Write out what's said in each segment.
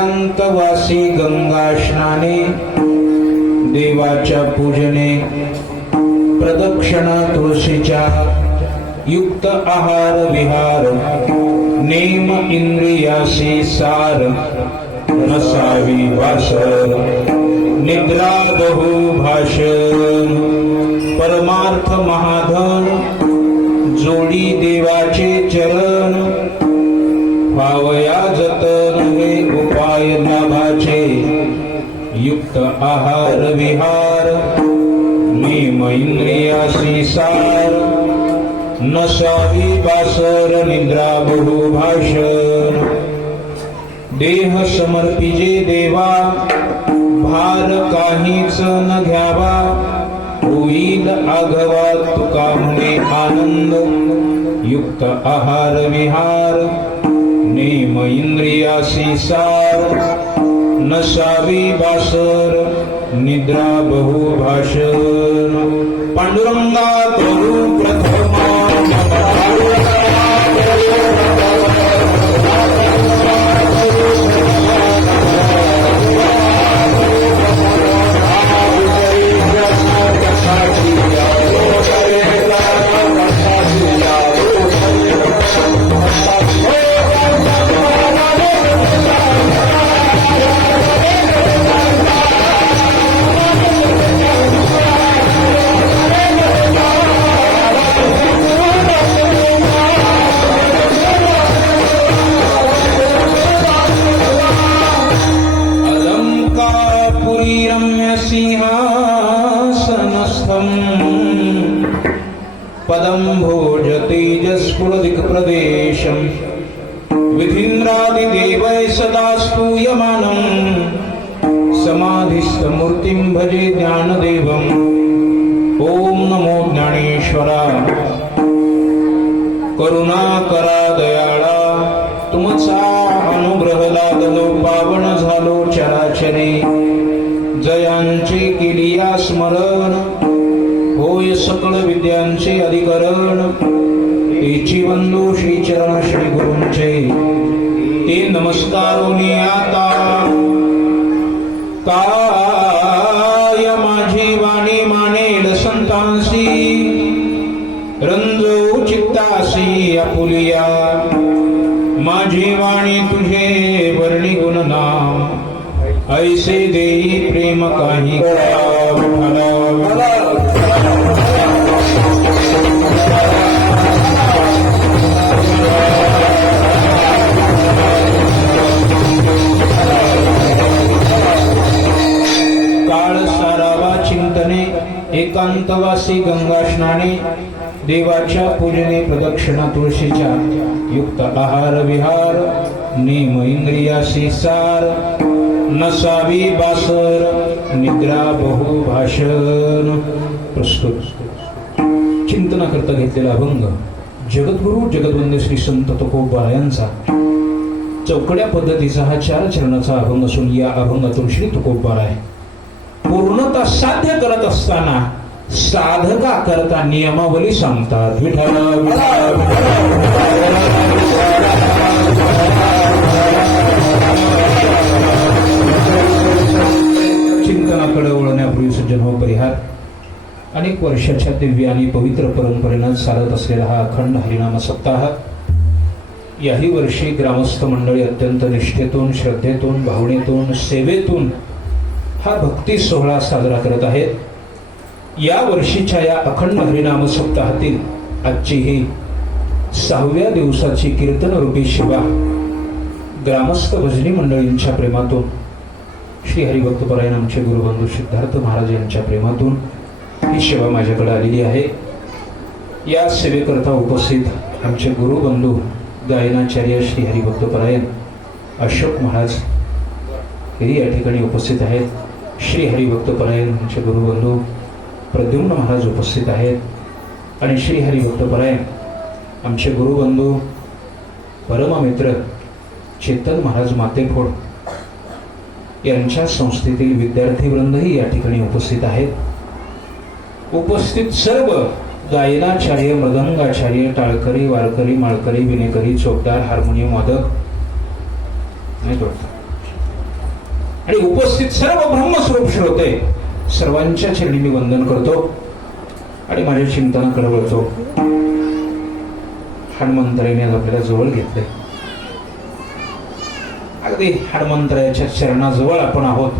एकांतवासी गंगा स्नाने देवाच्या पूजने प्रदक्षिणा तुळशीच्या युक्त आहार विहार नेम इंद्रियासी सार नसावी वासर निद्रा बहु भाषण परमार्थ महाधन जोडी देवाचे चरण पावया जतन हे उपाय लाभाचे युक्त आहार विहार नेम इंद्रियासी सार नसावी बासर निद्रा बहु भाषण देह समर्पिजे देवा भार काहीच न घ्यावा होईल आघवा तुका म्हणे आनंद युक्त आहार विहार नेम इंद्रियासी सार नसावी बासर निद्रा बहु भाषण पांडुरंगा प्रभू प्रथमा पदं भोजतेजस्फुरदिक् प्रदेशं विधीन्द्रादिदेवैः सदा स्तूयमानं समाधिस्थमूर्तिं भजे ज्ञानदेवम् ॐ नमो ज्ञानेश्वरा करुणाकरा दयाळा तुमचा अनुग्रह लादलो पावन झालो चराचरे जयांचे केलिया स्मरण होय सकळ विद्यांचे अधिकरण तेची वंदो श्री चरण श्री गुरूंचे ते नमस्कारोनी आता काय माझी वाणी मानेल संतांसी रंजो चित्तासी आपुलिया माझी वाणी तुझे वर्णी गुणनाम ऐसे देई प्रेम काही काळ सारावा चिंतने एकांतवासी गंगा स्नाने देवाच्या पूजने प्रदक्षिणा तुळशीच्या युक्त आहार विहार नेम इंद्रियासी सार नसावी बासर निद्रा बहु भाषण प्रस्तुत चिंतना करता घेतलेला अभंग जगद्गुरु जगद्वंद्य श्री संत तुकोबा यांचा चौकड्या पद्धतीचा हा 4 चरणाचा अभंग असून या अभंगातून श्री तुकोबाराय पूर्णता साध्य करत असताना साधका करता नियमावली सांगतात विठ्ठल चिंतनाकडे वळण्यापूर्वी सज्जन हो परिहार अनेक वर्षाच्या दिव्य आणि पवित्र परंपरेनं चालत असलेला हा अखंड हरिनाम सप्ताह याही वर्षी ग्रामस्थ मंडळी अत्यंत निष्ठेतून श्रद्धेतून भावनेतून सेवेतून हा भक्ती सोहळा साजरा करत आहेत। या वर्षीच्या या अखंड हरिनाम सप्ताहातील आजची ही 6व्या दिवसाची कीर्तन रूपी सेवा ग्रामस्थ भजनी मंडळींच्या प्रेमातून श्री हरिभक्तपरायण आमचे गुरुबंधू सिद्धार्थ महाराज यांच्या प्रेमातून ही सेवा माझ्याकडे आलेली आहे। या सेवेकरता उपस्थित आमचे गुरुबंधू गायनाचार्य श्री हरिभक्तपरायण अशोक महाराज हे या ठिकाणी उपस्थित आहेत। श्री हरिभक्तपरायण आमचे गुरुबंधू प्रद्युम्न महाराज उपस्थित आहेत आणि श्री हरिभक्तपरायण आमचे गुरुबंधू परममित्र चेतन महाराज मातेफोड यांच्या संस्थेतील विद्यार्थीवृंदही या ठिकाणी उपस्थित आहेत। उपस्थित सर्व गायनाचार्य मृदंगाचार्य टाळकरी वारकरी माळकरी विनेकरी चोपदार हार्मोनियम वादक नाही आणि उपस्थित सर्व ब्रह्मस्वरूप श्रोते सर्वांच्या चरणी मी वंदन करतो आणि माझ्या चिंतनाकडे वळतो. हनुमंतरायाने आपल्याला जवळ घेतले. अगदी हनुमंतरायाच्या चरणाजवळ आपण आहोत.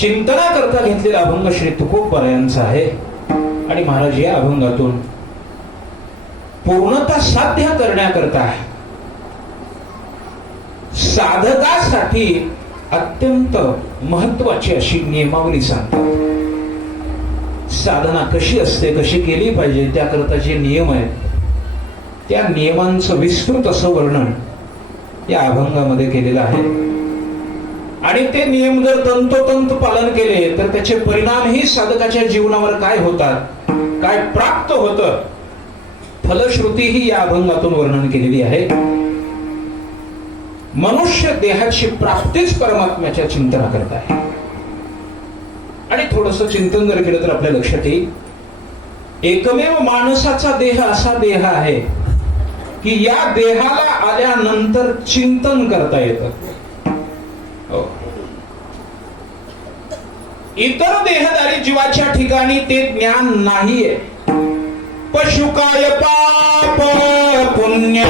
चिंतना करता घेतलेला अभंग श्री तुकोबरायांचा आहे आणि महाराज या अभंगातून पूर्णता साध्य करण्याकरता साधकासाठी अत्यंत महत्वाची अशी नियमावली सांगतात. साधना कशी असते, कशी केली पाहिजे, त्याकरता जे नियम आहेत त्या नियमांचं विस्तृत असं वर्णन या अभंगामध्ये केलेलं आहे. आणि ते नियम जर तंतोतंत पालन केले तर त्याचे परिणामही साधकाच्या जीवनावर काय होतात, काय प्राप्त होतं, फलश्रुती ही या अभंगातून वर्णन केलेली आहे. मनुष्य देहाची प्राप्तीच परमात्म्याच्या चिंतना करत आहे. आणि थोडस चिंतन जर केलं तर आपल्या लक्षात येईल, एकमेव माणसाचा देह असा देह आहे की या देहाला आल्यानंतर चिंतन करता येतं. इतर देहधारी जीवाच्या ठिकाणी ते ज्ञान नाहीये. पशुकाय पाप पुण्य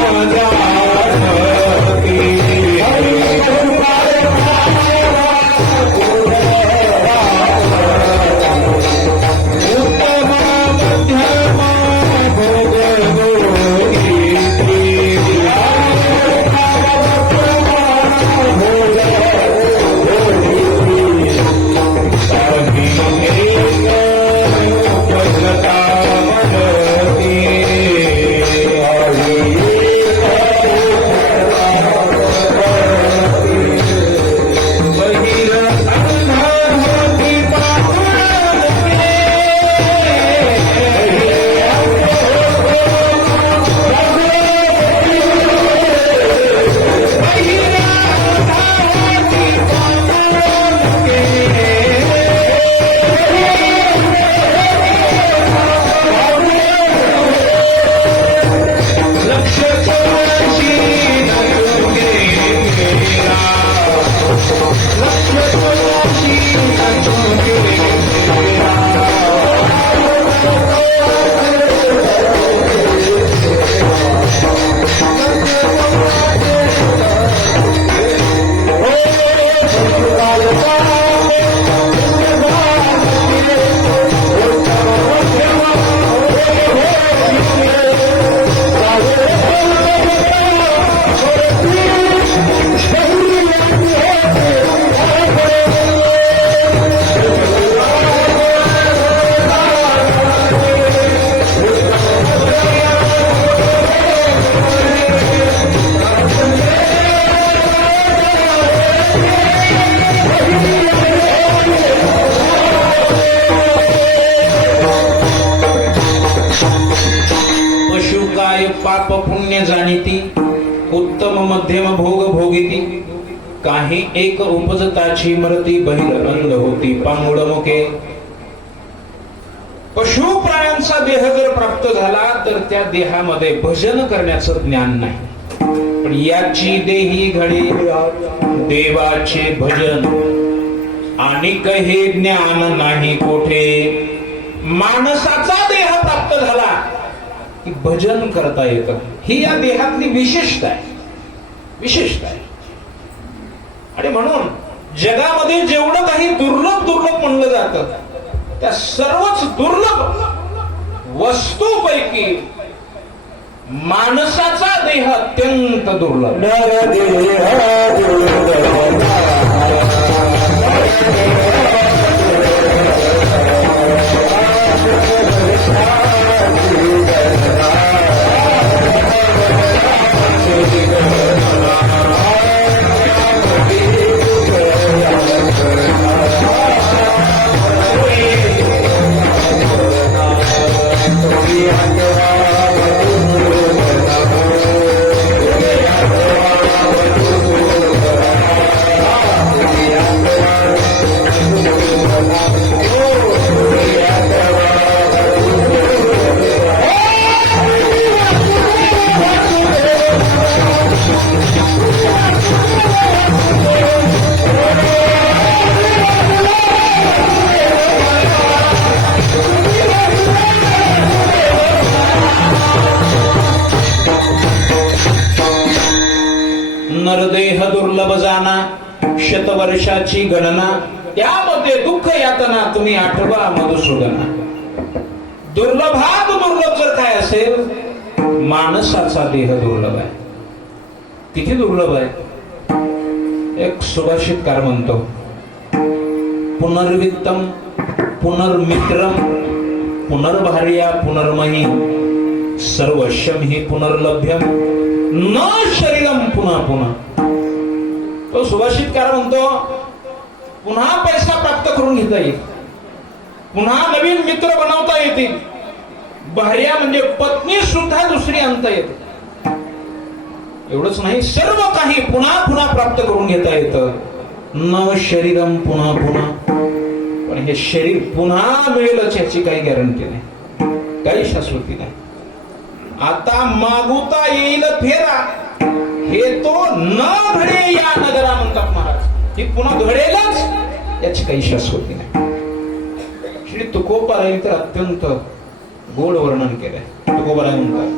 पाप पुण्य जाणीती उत्तम मध्यम भोग भोगिती काही एक उपजताची मरती बहिर अंध होती पांगुळ मुके. पशु प्राण्यांचा देह जर प्राप्त झाला तर त्या देहामध्ये भजन करण्याचं ज्ञान नाही. पण याची देही घडी देवाचे भजन आणि काही ज्ञान नाही कोठे. माणसाचा देह प्राप्त झाला की भजन करता येतं. ही या देहातली विशेषता आहे, विशेषता आहे. आणि म्हणून जगामध्ये जेवढं काही दुर्लभ दुर्लभ म्हणलं जातं त्या सर्वच दुर्लभ वस्तूपैकी माणसाचा देह अत्यंत दुर्लभ. दुर्लभाची गणना, त्यामध्ये दुःख यातना तुम्ही आठवा मधुसूदना. दुर्लभात दुर्लभ जर काय असेल, माणसाचा देह दुर्लभ आहे. किती दुर्लभ आहे? एक सुभाषितकार म्हणतो, पुनर्वित्तम पुनर्मित्रम पुनर्भार्या पुनर्मही सर्वस्वम ही पुनर्लभ्यम न शरीरम पुन्हा पुन्हा. तो सुभाषितकार म्हणतो, पुन्हा पैसा प्राप्त करून घेता येईल, पुन्हा नवीन मित्र बनवता येतील, भार्या म्हणजे पत्नी सुद्धा दुसरी आणता येते. एवढंच नाही, सर्व काही पुन्हा पुन्हा प्राप्त करून घेता येतं. न शरीरम पुन्हा पुन्हा. पण हे शरीर पुन्हा मिळेलच याची काही गॅरंटी नाही, काही शाश्वती नाही. आता मागुता येईल फेरा, हे तो न घडे या नगरा म्हणतात महाराज. ही पुन्हा घडेलच याची काही शाश्वती नाही. श्री तुकोबाराय तर अत्यंत गोड वर्णन केलंय. तुकोबाराय म्हणतात,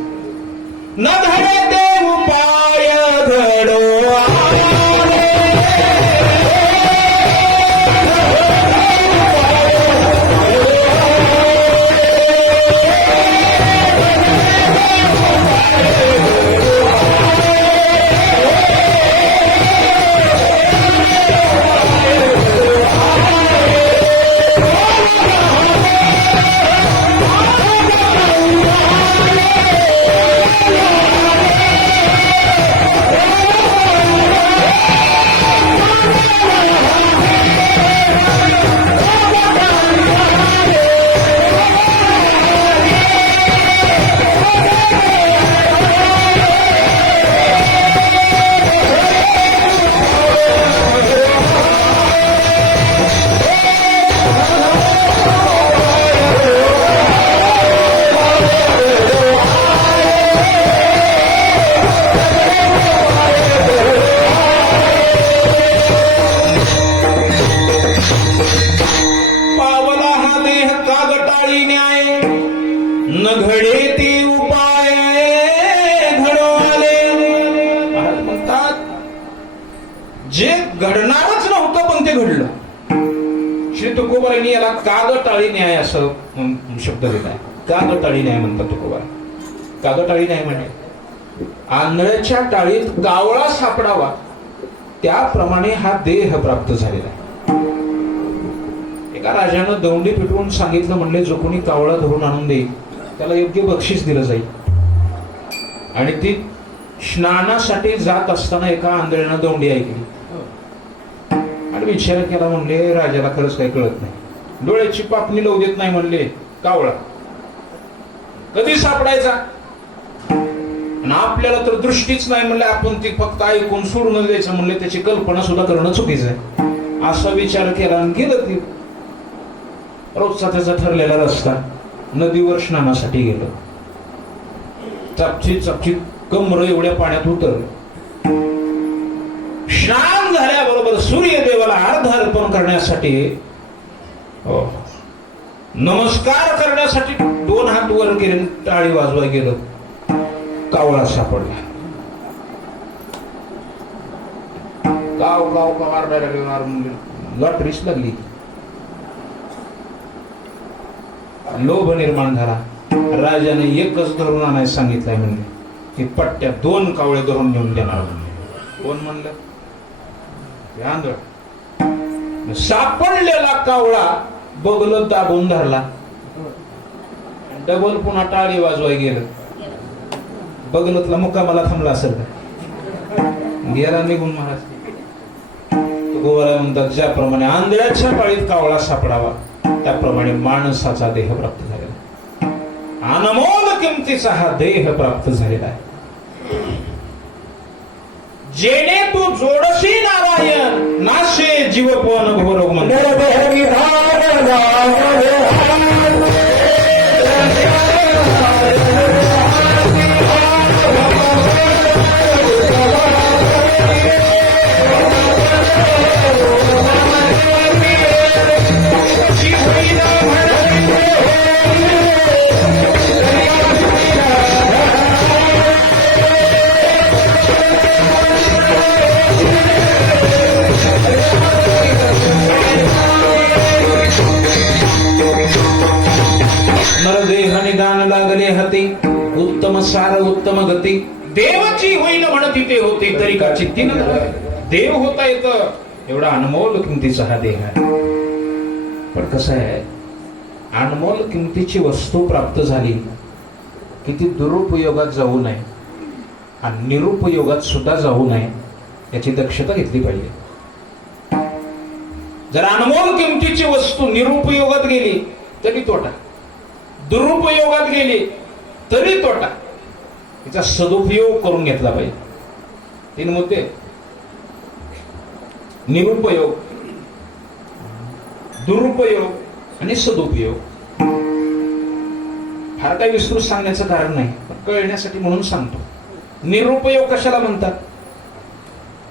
न घडे ते उपाय घडो जे घडणारच नव्हतं पण ते घडलं. श्री तुकोबारायांनी याला कागटाळी न्याय असं शब्द दिलाय. कागटाळी न्याय म्हणतात तुकोबार. कागटाळी न्याय म्हणजे आंधळ्याच्या टाळीत कावळा सापडावा त्याप्रमाणे हा देह प्राप्त झालेला आहे. एका राजानं दौंडी पिटवून सांगितलं, म्हणले जो कोणी कावळा धरून आणून देईल त्याला योग्य बक्षीस दिलं जाईल. आणि ती स्नानासाठी जात असताना एका आंधळ्यानं दौंडी ऐकली आणि विचार केला. म्हणले राजाला खरंच काही कळत नाही, डोळ्याची पापणी लावू देत नाही. म्हणले कावळा कधी सापडायचा, आणि आपल्याला तर दृष्टीच नाही. म्हणले आपण ती फक्त ऐकून सोडून द्यायचं. म्हणले त्याची कल्पना सुद्धा करणं चुकीचं आहे. असा विचार केला आणि गेलं. ती रोजचा त्याचा ठरलेला रस्ता, नदीवर स्नानासाठी गेलं. चपचित चपचित कमर एवढ्या पाण्यात उतरलं. स्नान झाल्याबरोबर सूर्यदेवाला अर्घ अर्पण करण्यासाठी, नमस्कार करण्यासाठी 2 हात वर केले, टाळी वाजवाय गेलं. कावळा सापडला. गाव गाव का लॉटरीच लागली. लोभ निर्माण झाला. राजाने एकच धरून आणायला सांगितलंय. म्हणले की पट्ट्या 2 कावळे धरून घेऊन देणार. कोण म्हणलं? आंधळ. सापडलेला कावळा बगल दाबून धरला. डबल पुन्हा टाळी वाजवाय गेलं. बगलतला मुक्कामाला थांबला असेल, गेला निघून. महाराज तुकोबाराय म्हणतात, ज्याप्रमाणे आंधळ्याच्या पाळीत कावळा सापडावा त्याप्रमाणे माणसाचा देह प्राप्त झालेला, अनमोल किमतीचा हा देह प्राप्त झालेला आहे. जेणे तू जोडशी नारायण नाशे जीवपवन घोर म्हणतो. देहती उत्तम सार उत्तम गती देवाची होईन म्हणती ते होते तरी का चित्ती न धरावे. देव होता येत एवढा अनमोल किमतीचा हा देह आहे. पण कसं आहे, अनमोल किमतीची वस्तू प्राप्त झाली की ती दुरुपयोगात जाऊ नये आणि निरुपयोगात सुद्धा जाऊ नये याची दक्षता घेतली पाहिजे. जर अनमोल किमतीची वस्तू निरुपयोगात गेली तरी तोटा, दुरुपयोगात गेली तरी तोटा. तिचा सदुपयोग करून घेतला पाहिजे. 3 मुद्दे: निरुपयोग, दुरुपयोग आणि सदुपयोग. फार काही विस्तृत सांगण्याचं कारण नाही, पण कळण्यासाठी म्हणून सांगतो. निरुपयोग कशाला म्हणतात?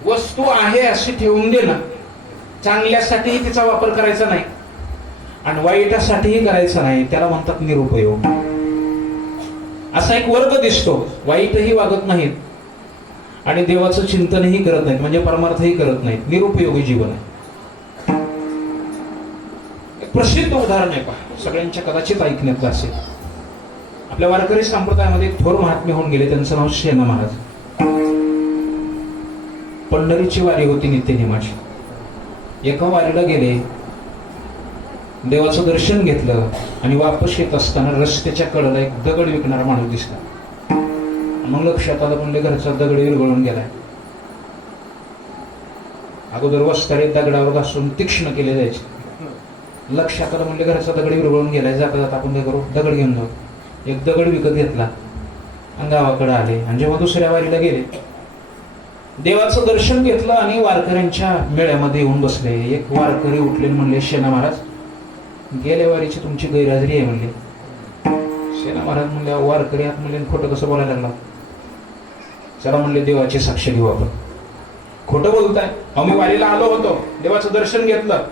वस्तू आहे अशी ठेवून देणं, चांगल्यासाठीही तिचा वापर करायचा नाही आणि वाईटासाठीही करायचा नाही, त्याला म्हणतात निरुपयोग. असा एक वर्ग दिसतो, वाईटही वागत नाहीत आणि देवाचं चिंतनही करत नाहीत, म्हणजे परमार्थही करत नाहीत. निरुपयोगी जीवन आहे. एक प्रसिद्ध उदाहरण आहे पहा, सगळ्यांच्या कदाचित ऐकण्यात असेल. आपल्या वारकरी संप्रदायामध्ये एक थोर महात्मे होऊन गेले, त्यांचं नाव शेना महाराज. पंढरीची वारी होती नित्यनेमाची. एका वारीला गेले, देवाचं दर्शन घेतलं आणि वापस येत असताना रस्त्याच्या कडेला एक दगड विकणारा माणूस दिसला. मग लक्षात आलं, म्हणले घरचा दगड विरघळून गेलाय. अगोदर वस्तारे दगडावर घासून तीक्ष्ण केले जायचे. लक्षात आलं, म्हणले घरचा दगड विरघळून गेलाय, जाता जाता आपण काय करू, दगड घेऊन जाऊ. एक दगड विकत घेतला आणि गावाकडे आले. आणि जेव्हा दुसऱ्या वारीला गेले, देवाचं दर्शन घेतलं आणि वारकऱ्यांच्या मेळ्यामध्ये येऊन बसले. एक वारकरी उठले, म्हणले शेना महाराज, गेल्या वारीची तुमची गैरहजेरी आहे म्हणले. शेना महाराज म्हणले, वारकरी आत म्हणले, खोटं कसं बोलायला लागला? चला म्हणले, देवाची साक्ष घेऊ आपण. खोटं बोलताय? आम्ही वारीला आलो होतो, देवाचं दर्शन घेतलं,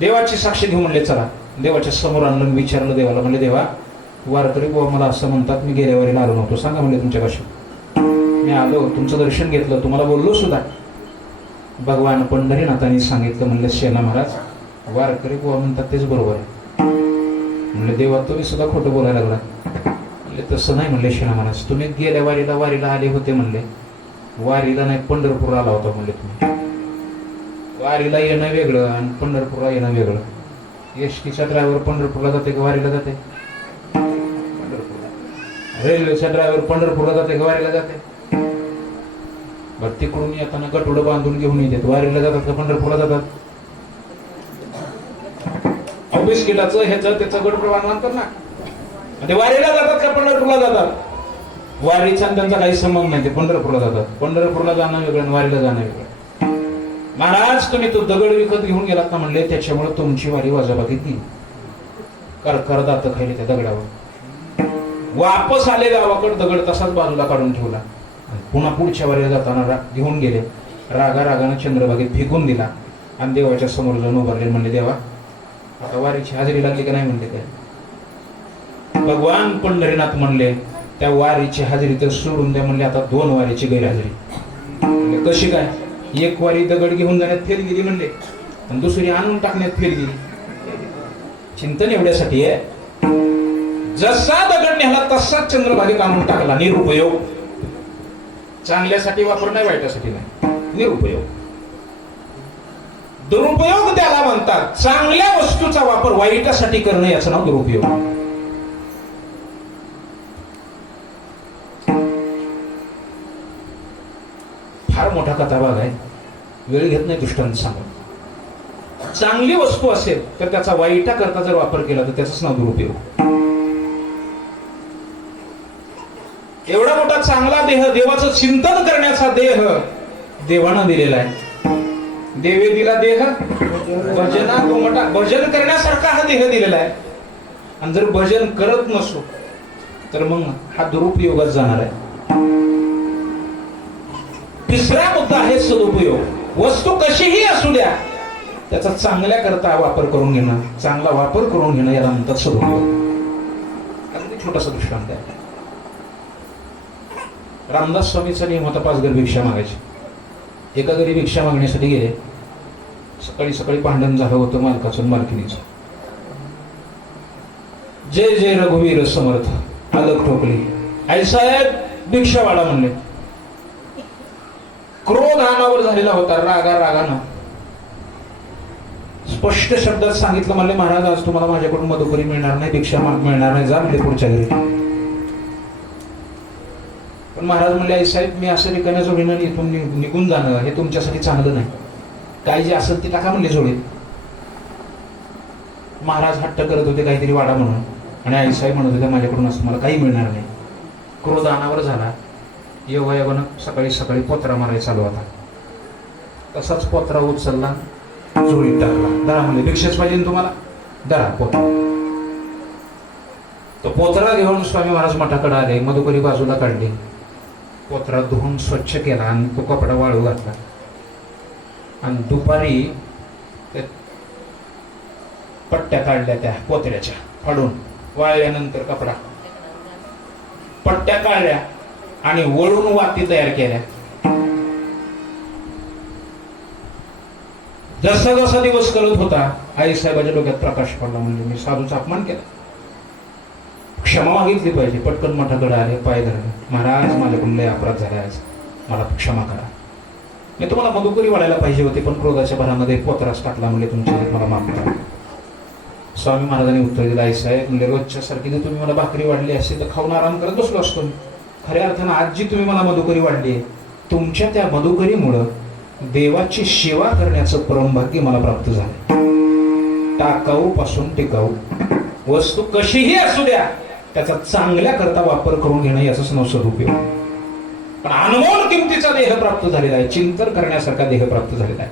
देवाची साक्ष घेऊ म्हणले. चला देवाच्या समोर आणलं, विचारलं देवाला, म्हणले, देवा, वारकरी बुवा मला असं म्हणतात, मी गेल्या वारीला आलो नव्हतो, सांगा म्हणले तुमच्या कशा. मी आलो, तुमचं दर्शन घेतलं, तुम्हाला बोललो सुद्धा. भगवान पंढरीनाथांनी सांगितलं, म्हणले शेना महाराज, वारकरी बुवा म्हणतात तेच बरोबर आहे. म्हणले, देवा तुम्ही सुद्धा खोटं बोलायला लागला. म्हणले, तसं नाही म्हणले शेना महाराज, तुम्ही गेल्या वारीला आले होते म्हणले. वारीला नाही, पंढरपूरला आला होता म्हणले तुम्ही. वारीला येणं वेगळं आणि पंढरपूरला येणं वेगळं. एसटीचा ड्रायव्हर पंढरपूरला जाते का वारीला जाते? रेल्वेचा ड्रायव्हर पंढरपूरला जाते का वारीला जाते? बरं, तिकडून येताना गटोडं बांधून घेऊन येतात, वारीला जातात का पंढरपूरला जातात? बिस्किटाचं ह्याचं त्याचं गटोडं बांधतात ना, ते वारीला जातात का पंढरपूरला जातात? वारीचा त्यांचा काही संबंध नाही, ते पंढरपूरला जातात. पंढरपूरला जाणं वेगळं आणि वारीला जाणं वेगळं. महाराज, तुम्ही तो दगड विकत घेऊन गेलात ना म्हणले, त्याच्यामुळे तुमची वारी वाजाबाकीत गेली. कर दात खायले त्या दगडावर. वापस आले गावाकडे, दगड तसाच बाजूला काढून ठेवला. पुन्हा पुढच्या वारीला जाताना घेऊन गेले, रागानं चंद्रभागेत फेकून दिला आणि देवाच्या समोर जाऊन उभारले. म्हणले, देवा, आता वारीची हजेरी लागली का नाही म्हणले. त्या भगवान पंढरीनाथ म्हणले, त्या वारीची हजेरी तर सोडून द्या म्हणले, आता 2 वारीची गैरहजेरी. म्हणले, कशी काय? एक वारी दगड घेऊन जाण्यात फेल गेली म्हणले आणि दुसरी आणून टाकण्यात फेल गेली. चिंतन एवढ्यासाठी आहे, जसा दगड नेला तसाच चंद्रभागेत आणून टाकला. निरुपयोग. चांगल्यासाठी वापर नाही, वाईटासाठी नाही. निरुपयोग. दुरुपयोग त्याला म्हणतात. चांगल्या वस्तूचा वापर वाईटासाठी करणं, याचं नाव दुरुपयोग. फार मोठा कथाभाग आहे, वेळ घेत नाही दृष्टांत सांगून. चांगली वस्तू असेल तर त्याचा वाईटा करता जर वापर केला तर त्याचंच नाव दुरुपयोग. एवढा मोठा चांगला देह, देवाचं चिंतन करण्याचा देह देवानं दिलेला आहे. देवे दिला देह भजना गोमटा, भजन करण्यासारखा हा देह दिलेला आहे. आणि जर भजन करत नसो तर मग हा दुरुपयोगात जाणार आहे. तिसरा मुद्दा आहे सदुपयोग. वस्तू कशीही असू द्या, त्याचा चांगल्या करता वापर करून घेणं, चांगला वापर करून घेणं, याला म्हणतात सदुपयोग. अगदी छोटासा दृष्टांत आहे. रामदास स्वामीचा नियम होता 5 घर भिक्षा मागायची. एका घरी भिक्षा मागण्यासाठी गेले. सकाळी सकाळी भांडण झालं होतं मालकाचं मालकिनीचं. जय जय रघुवीर समर्थ, अलग ठोकली. आईसाहेब भिक्षा वाढा म्हणले. क्रोध अनावर झालेला होता, रागानं स्पष्ट शब्दात सांगितलं, म्हणले महाराज आज तुम्हाला माझ्याकडून मधुकरी मिळणार नाही, भिक्षा मिळणार नाही, जा म्हणले पुढच्या घरी. पण महाराज म्हणले आईसाहेब मी असं रिकाम्या जोडीनं इथून निघून जाणं हे तुमच्यासाठी चांगलं नाही, काही जे असेल ते टाका म्हणले जोडीत. महाराज हट्ट करत होते काहीतरी वाडा म्हणून, आणि आईसाहेब म्हणत होते माझ्याकडून असं मला काही मिळणार नाही. क्रोध अनावर झाला. योगायोगानं सकाळी सकाळी पोत्रा मारायला चालू होता. तसाच पोत्रा उचलला, जोडीत टाकला. दरा म्हणले भिक्षाच पाहिजे तुम्हाला, दरा पोत्रा. तो पोत्रा घेऊन स्वामी महाराज मठाकडे आले, मधुकरी बाजूला काढली, पोत्रा धुवून स्वच्छ केला आणि तो कपडा वाळू घातला. आणि दुपारी पट्ट्या काढल्या त्या पोत्र्याच्या फाडून, वाळल्यानंतर कपडा पट्ट्या काढल्या आणि वळून वाती तयार केल्या. जसा जसा दिवस कळत होता आईसाहेबाच्या डोक्यात प्रकाश पडला. म्हणजे मी साधूचा अपमान केला, क्षमा मागितली पाहिजे. पटकन मठाकडे आले, पाय धरले, महाराज माझ्याकडून लय अपराध झाला, आज मला क्षमा करा. मी तुम्हाला मधुकरी वाढायला पाहिजे होती, पण क्रोधाच्या भरामध्ये पोतरास टाकला, म्हणजे तुमच्या मला माफ करा. स्वामी महाराजांनी उत्तर दिलं, आईसाहेब म्हणजे रोजच्या सारखी जर तुम्ही मला भाकरी वाढली असते तर खाऊन आराम करत बसलो असतो. खऱ्या अर्थानं आज जी तुम्ही मला मधुकरी वाढली आहे, तुमच्या त्या मधुकरीमुळं देवाची सेवा करण्याचं परमभाग्य मला प्राप्त झालं. टाकाऊ पासून टिकाऊ वस्तू कशीही असू द्या, त्याचा चांगल्या करता वापर करून घेणं याचाच नवसद उपयोग. पण अनमोल किमतीचा देह प्राप्त झालेला आहे, चिंतन करण्यासारखा देह प्राप्त झालेला आहे.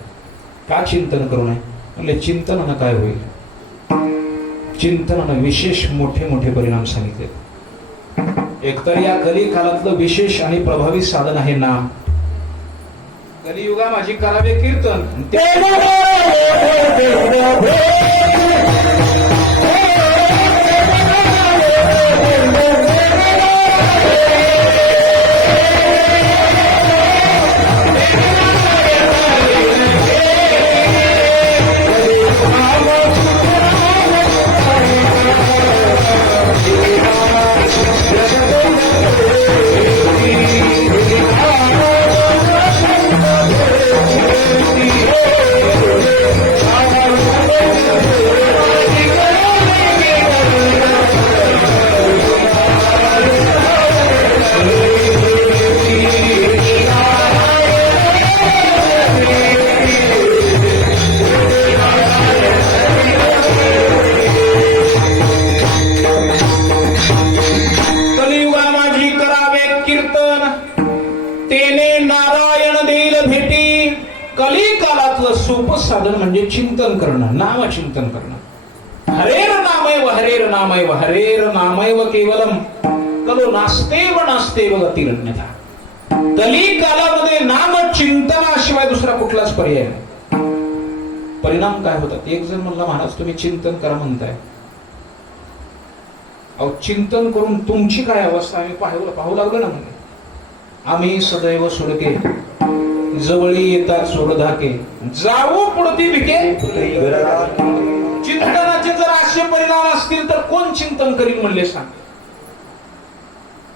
का चिंतन करू नये म्हणजे चिंतनानं काय होईल? चिंतनानं विशेष मोठे मोठे परिणाम सांगितले. एकतर या कली काळातलं विशेष आणि प्रभावी साधन आहे नाम. कलियुगा माझी करावे कीर्तन. साधन म्हणजे चिंतन करणं, नामचिंतन करणं. हरेर नामैव हरेर नामैव हरेर नामैव केवलम कलो नास्तेव नास्तेव गतिरन्यथा. कली कालामध्ये नामचिंतनाशिवाय दुसरा कुठलाच पर्याय नाही. परिणाम काय होतात? एक जण म्हणला महाराज तुम्ही चिंतन करा म्हणताय, अहो चिंतन करून तुमची काय अवस्था आम्ही पाहू लागलो ना. म्हणजे आम्ही सदैव सुडके जवळी येतात सोरधाके जाऊ पुढती भिके. चिंतनाचे जर असे परिणाम असतील तर कोण चिंतन करील म्हणले सांग.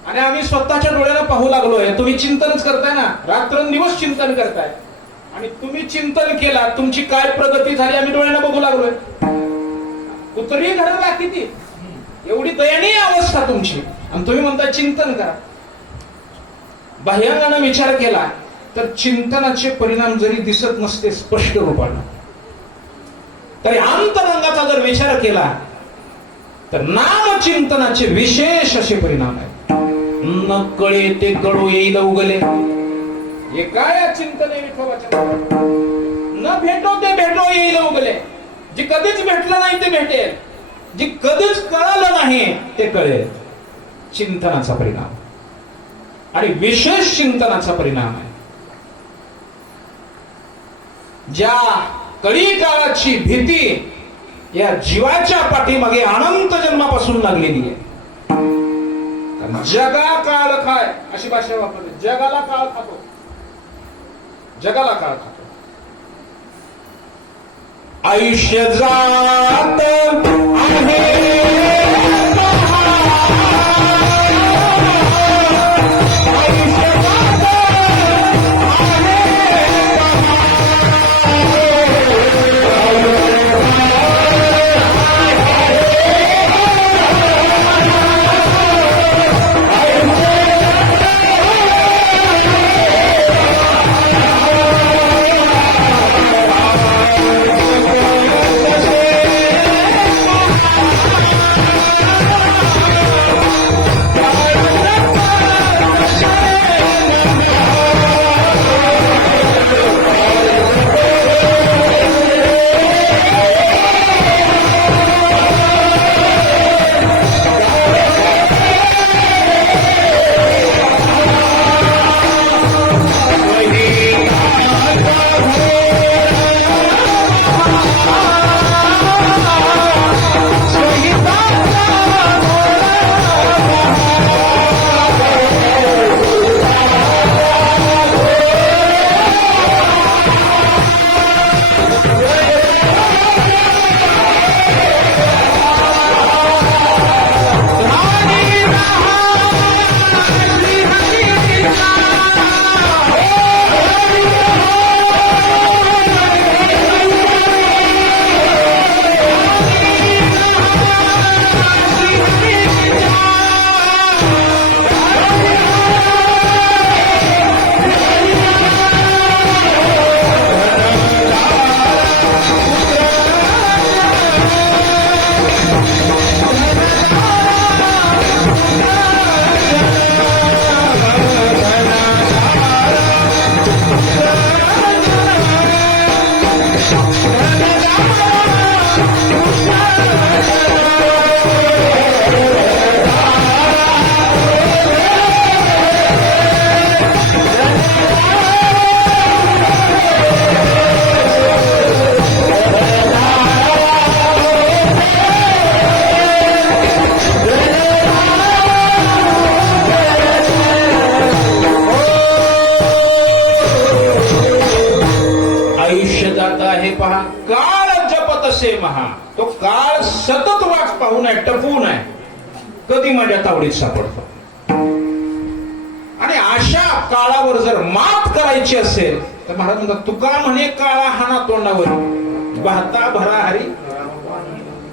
आणि आम्ही स्वतःच्या डोळ्याला पाहू लागलोय. तुम्ही चिंतनच करताय ना, रात्रंदिवस चिंतन करताय. आणि तुम्ही चिंतन केला, तुमची काय प्रगती झाली आम्ही डोळ्याला बघू लागलोय. कुतरी घडला किती, एवढी दयनीय अवस्था तुमची, आणि तुम्ही म्हणता चिंतन करा. बाह्यांगानं विचार केला तर चिंतनाचे परिणाम जरी दिसत नसते स्पष्ट रूपानं, तरी अंतरंगाचा जर विचार केला तर नामचिंतनाचे विशेष असे परिणाम आहेत. न कळे ते कळू येईल उगले. हे काय चिंतन आहे विठोबाच्या? न भेटो ते भेटो येईल उगले. जे कधीच भेटलं नाही ते भेटेल, जे कधीच कळलं नाही ते कळेल. चिंतनाचा परिणाम आणि विशेष चिंतनाचा परिणाम आहे. ज्या कळी काळाची भीती या जीवाच्या पाठीमागे अनंत जन्मापासून लागलेली आहे. जगा काळ खाय अशी भाषा वापरली. जगाला काळ खातो, जगाला काळ खातो. आयुष्य जात आहे पाहू नये, टपवू नये, कधी माझ्या तावडीत सापडतो. आणि अशा काळावर जर मात करायची असेल तर महाराज म्हणतात, तुका म्हणे काळा हाना तोंडावर, वाहता भरा हरी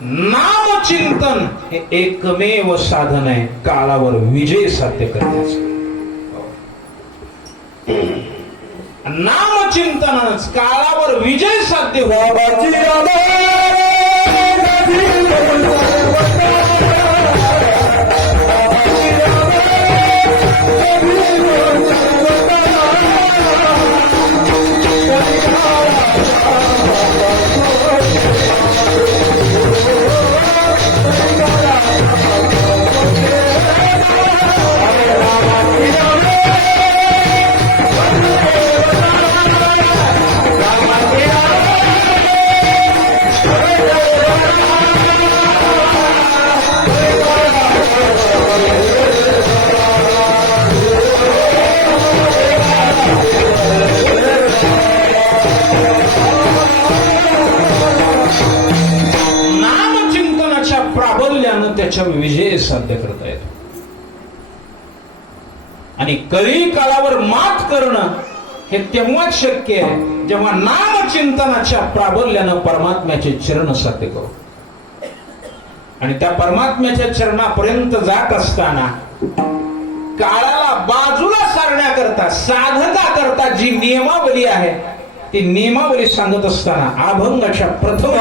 नामचिंतन हे एकमेव साधन आहे काळावर विजय साध्य करण्याचं. नामचिंतनच काळावर विजय साध्य त्याच्या विजय साध्य करता येतो. आणि कली काळावर मात करणं हे तेव्हाच शक्य आहे जेव्हा नामचिंतनाच्या प्राबल्यानं परमात्म्याचे चरण साध्य करू. आणि त्या परमात्म्याच्या चरणापर्यंत जात असताना काळाला बाजूला सारण्याकरता साधका करता जी नियमावली आहे ती नियमावली सांगत असताना अभंगाच्या प्रथम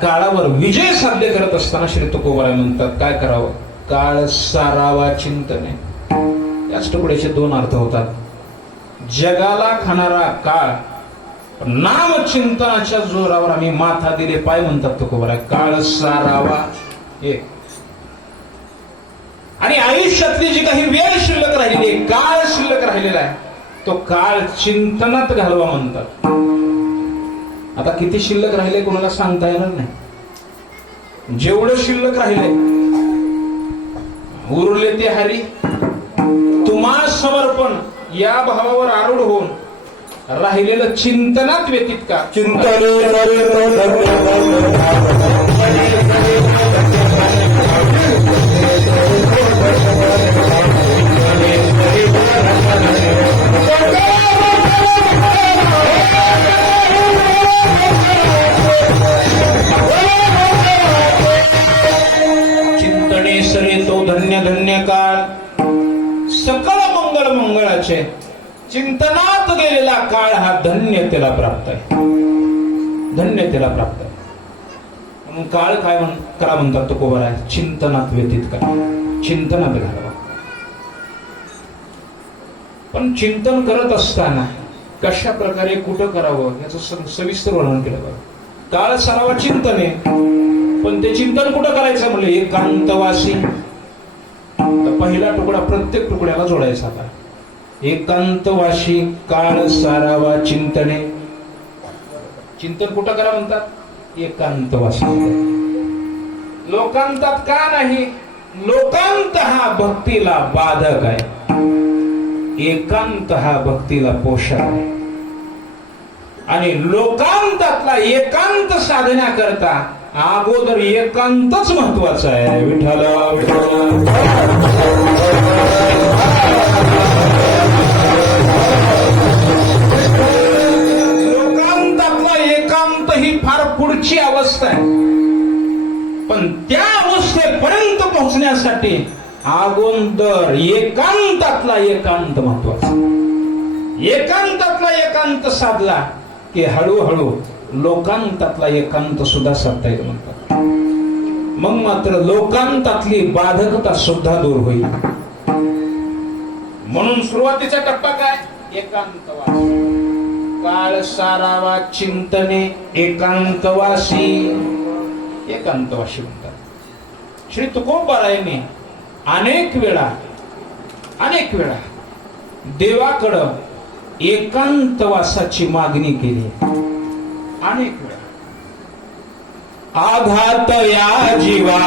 काळावर विजय साध्य करत असताना श्री तुकोबाराय म्हणतात काय करावं, काळ सारावा चिंतने. याच तुकड्याचे दोन अर्थ होतात. जगाला खाणारा काळ, नाम चिंतनाच्या जोरावर आम्ही माथा दिले पाय म्हणतात तुकोबाराय. काळ सारावा एक, आणि आयुष्यातली जी काही वेळ शिल्लक राहिली, काळ शिल्लक राहिलेला आहे, तो काळ चिंतनात घालवा म्हणतात. आता किती शिल्लक राहिले कोणाला सांगता येणार नाही. जेवढं शिल्लक राहिले उरले ते हरी तुम्हा समर्पण या भावावर आरूढ होऊन राहिलेलं चिंतनात व्यतीत का. चिंतने सरे तो धन्य धन्य काळ, सकल मंगळ मंगळाचे चिंतनात गेलेला काळ हा धन्य त्याला प्राप्त आहे, धन्य त्याला प्राप्त आहे. मग काळ काय करा म्हणतात तुकोबारा, चिंतनात व्यतीत करा, चिंतनात घालवा. पण चिंतन करत असताना कशा प्रकारे कुठं करावं याचं सविस्तर वर्णन केलं बरं. काळ सारावा चिंतन आहे, पण ते चिंतन कुठं करायचं म्हणलं, एकांतवासी. तर पहिला तुकडा प्रत्येक तुकड्याला जोडायचा आता. एकांतवासी काळ सारावा चिंतने. चिंतन कुठं करा म्हणतात, एकांतवासी. लोकांतात का नाही, लोकांत हा भक्तीला बाधक आहे, एकांत हा भक्तीला पोषक आहे. आणि लोकांतातला एकांत साधण्याकरता अगोदर एकांतच महत्वाचा आहे. विठ्ठला लोकांतातला एकांत ही फार पुढची अवस्था आहे, पण त्या अवस्थेपर्यंत पोहोचण्यासाठी अगोदर एकांतातला एकांत महत्वाचा. एकांतातला एकांत साधला की हळूहळू लोकांतातला एकांत सुद्धा साधता येईल म्हणतात. मग मात्र लोकांतातली बाधकता सुद्धा दूर होईल. म्हणून सुरुवातीचा टप्पा काय, एकांतवासी. काळ सारावा चिंतने एकांतवासी. एकांतवासी म्हणतात. श्री तुकोबारायांनी अनेक वेळा देवाकडं एकांतवासाची मागणी केली. अनेक वेळा. आघात या जीवा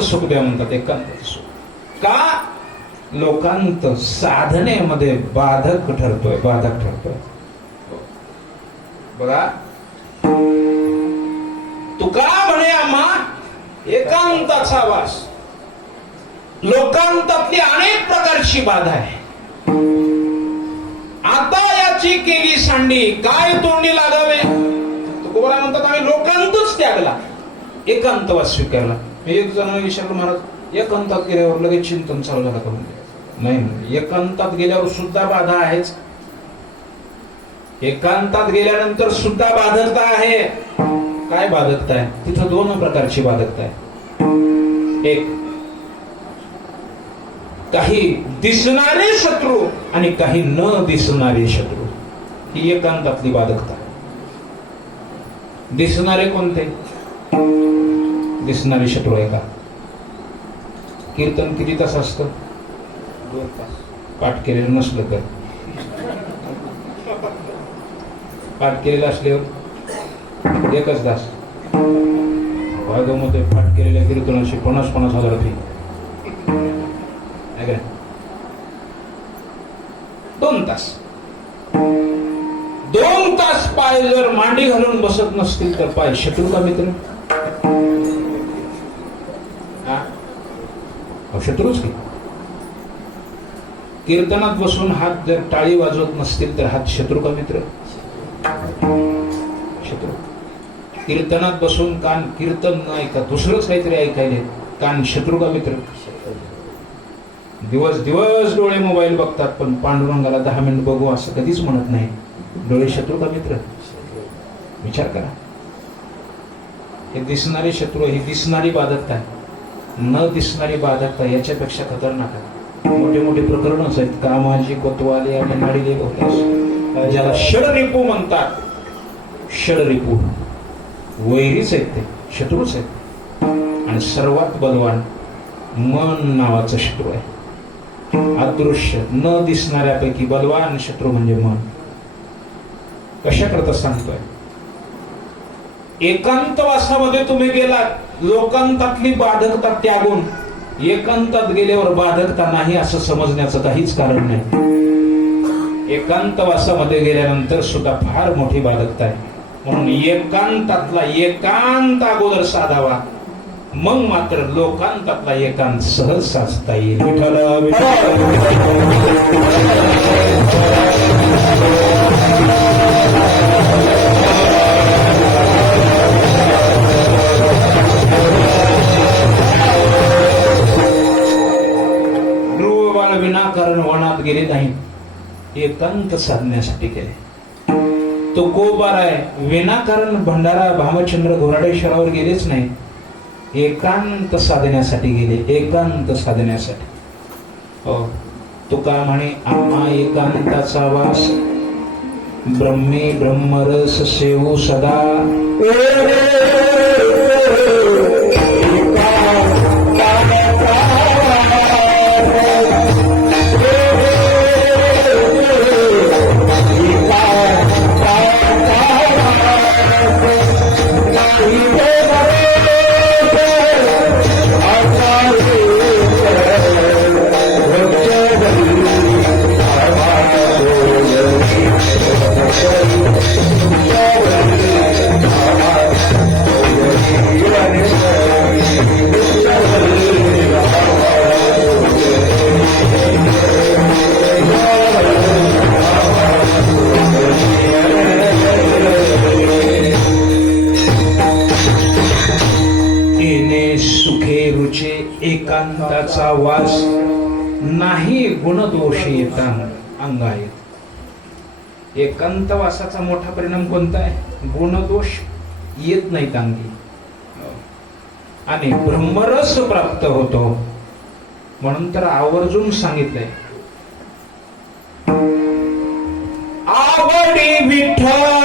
सुख द्या म्हणतात. एकांत सुख का, लोकांत साधनेमध्ये बाधक ठरतोय. बघा तुका म्हणे आम्हा एकांताचा वास. लोकांतातली अनेक प्रकारची बाधा आहे. आता याची केली सांडी काय तोंडी लागावे. तुकोबारा म्हणतात आम्ही लोकांतच त्यागला, एकांतवास स्वीकारला. एक जण विचारलं, महाराज एकांतात गेल्यावर लगेच चिंतन चालू झालं का? नाही, एकांतात गेल्यावर सुद्धा बाधा आहेच. एकांतात गेल्यानंतर सुद्धा बाधकता आहे. काय बाधकता आहे तिथं? दोन प्रकारची बाधकता आहे. एक, काही दिसणारे शत्रू आणि काही न दिसणारे शत्रू. ही एकांतातली बाधकता. दिसणारे कोणते? दिसणारे शत्रू आहे का? कीर्तन किती तास असतं? 2 तास. पाठ केलेलं नसलं तर पाठ केलेला असल्यावर एकच तास वाघामध्ये पाठ केलेल्या कीर्तनाची 50,000 फी आहे का? 2 तास 2 तास पाय जर मांडी घालून बसत नसतील तर पाय शत्रू का मित्र? शत्रूच की. कीर्तनात बसून हात जर टाळी वाजवत नसतील तर हात शत्रू का मित्र? शत्रू. कीर्तनात बसून कान कीर्तन नाही का दुसरंच काहीतरी ऐकायले, कान शत्रू का मित्र? दिवस दिवस डोळे मोबाईल बघतात पण पांडुरंगाला 10 मिनिट बघू असं कधीच म्हणत नाही. डोळे शत्रू का मित्र? विचार करा. हे दिसणारे शत्रू, ही दिसणारी बाधकता आहे, न दिसणारी बाधकता याच्यापेक्षा खतरनाक आहे. मोठे मोठे प्रकरणच आहेत. कामाची कोतवाली आणि नाडीले होते ज्याला षडरिपू म्हणतात. षडरिपू वैरीच आहेत, ते शत्रूच आहेत. आणि सर्वात बलवान मन नावाचं शत्रू आहे. अदृश्य न दिसणाऱ्यापैकी बलवान शत्रू म्हणजे मन. कशा करता सांगतोय? एकांतवासामध्ये तुम्ही गेलात, लोकांतातली बाधकता त्यागून एकांतात गेल्यावर बाधकता नाही असं समजण्याचं काहीच कारण नाही. एकांतवासामध्ये गेल्यानंतर सुद्धा फार मोठी बाधकता आहे. म्हणून एकांतातला एकांत अगोदर साधावा, मग मात्र लोकांतातला एकांत सहज साधता येईल. ध्रुवबाळ विनाकारण वनात गेले नाही, एकांत साधण्यासाठी गेले. तो गोबार आहे, विनाकारण भंडारा भामचंद्र घोराडेश्वरावर गेलेच नाही, एकांत साधण्यासाठी गेले. एकांत साधण्यासाठी. हो, तुका म्हणे आम्हा एकांताचा वास, ब्रह्मी ब्रह्मरस सेवू सदा. एकांताचा वास नाही गुणदोष येता अंगा येत. एकांतवासाचा मोठा परिणाम कोणता आहे? गुणदोष येत नाहीत अंगी आणि ब्रह्मरस प्राप्त होतो. म्हणून तर आवर्जून सांगितलंय, आवडी विठ्ठल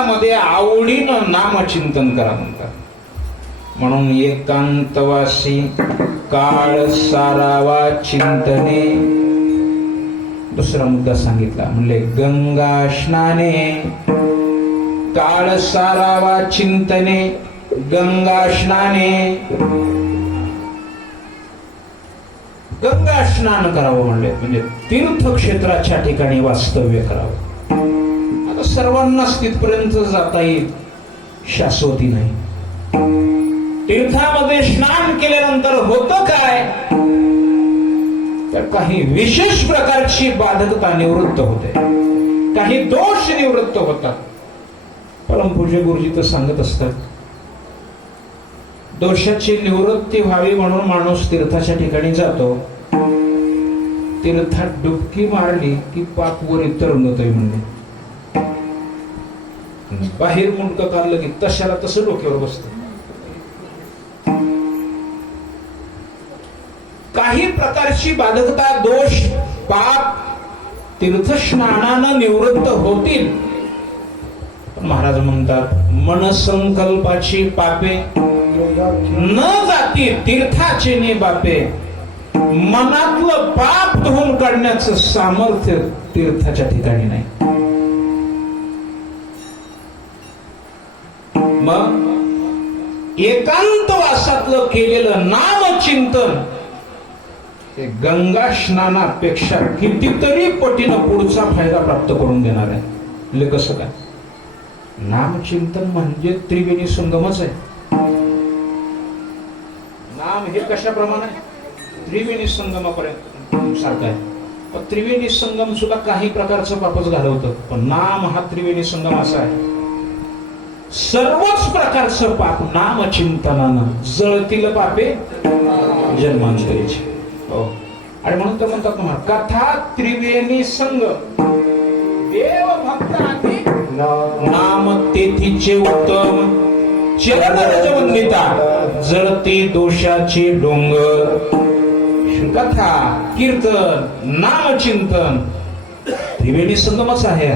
तीर्थामध्ये आवडीनं नामचिंतन करा म्हणतात. म्हणून एकांतवासी काळ सारावा चिंतने. दुसरा मुद्दा सांगितला, म्हणले गंगा स्नाने काळ सारावा चिंतने. गंगा स्नाने, गंगा स्नान करावं म्हणले म्हणजे तीर्थक्षेत्राच्या ठिकाणी वास्तव्य करावं. आता सर्वांनाच तिथपर्यंत जाता येईल, शाश्वती नाही. तीर्थामध्ये स्नान केल्यानंतर होतं काय, तर काही विशेष प्रकारची बाधकता निवृत्त होते, काही दोष निवृत्त होतात. परमपूज्य गुरुजी तर सांगत असतात, दोषाची निवृत्ती व्हावी म्हणून माणूस तीर्थाच्या ठिकाणी जातो. तीर्थात डुबकी मारली की पाप वर तरंगतोय म्हणले. बाहेर मुंडकं काढलं की तशाला तसं डोक्यावर बसत. काही प्रकारची बाधकता, दोष, पाप तीर्थस्नानानं निवृत्त होतील. पण महाराज म्हणतात मनसंकल्पाची पापे न जाती तीर्थाचे ने बापे. मनातलं पाप धुवून काढण्याचं सामर्थ्य तीर्थाच्या ठिकाणी नाही. मग एकांतवासातलं केलेलं नामचिंतन ते गंगा स्नानापेक्षा कितीतरी पटीनं पुढचा फायदा प्राप्त करून देणार आहे. म्हणजे कसं काय, नामचिंतन म्हणजे त्रिवेणी संगमच आहे. नाम हे कशाप्रमाणे आहे, त्रिवेणी संगमापर्यंत सारखं आहे. पण त्रिवेणी संगम सुद्धा काही प्रकारचं पापच घालवतं. पण नाम हा त्रिवेणी संगम असा आहे, सर्वच प्रकारचं पाप नामचिंतनानं जळतील पापे जन्मांतरीची. हो, आणि म्हणून तर म्हणतात तुम्हाला कथा त्रिवेणी संगम देव भक्त आधी नाम तेथीचे उत्तम चरणरजवंदिता जळती दोषाचे डोंगर. कथा, कीर्तन, नामचिंतन त्रिवेणी संगमच आहे.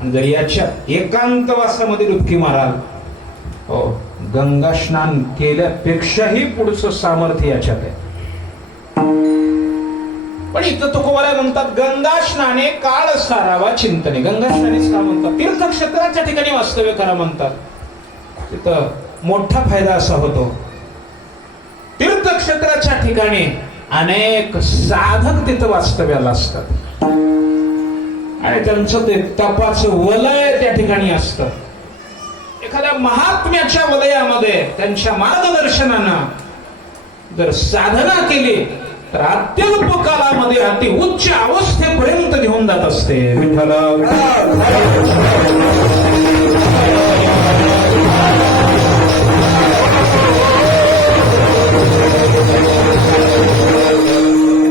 आणि जर याच्या एकांतवासामध्ये डुबकी माराल, हो, गंगा स्नान केल्यापेक्षाही पुढचं सामर्थ्य याच्यात आहे. पण इथं तुकोबाला म्हणतात गंगा स्नाने काळ सारावा चिंतने. गंगा स्नानेच का म्हणतात, तीर्थक्षेत्राच्या ठिकाणी वास्तव्य करा म्हणतात. तिथं मोठा फायदा असा होतो, तीर्थक्षेत्राच्या ठिकाणी अनेक साधक तिथं वास्तव्याला असतात आणि त्यांचं ते तपाचं वलय त्या ठिकाणी असतं. एखाद्या महात्म्याच्या वलयामध्ये त्यांच्या मार्गदर्शनानं जर साधना केली तर अत्यल्प कालामध्ये अति उच्च अवस्थेपर्यंत घेऊन जात असते. विठ्ठल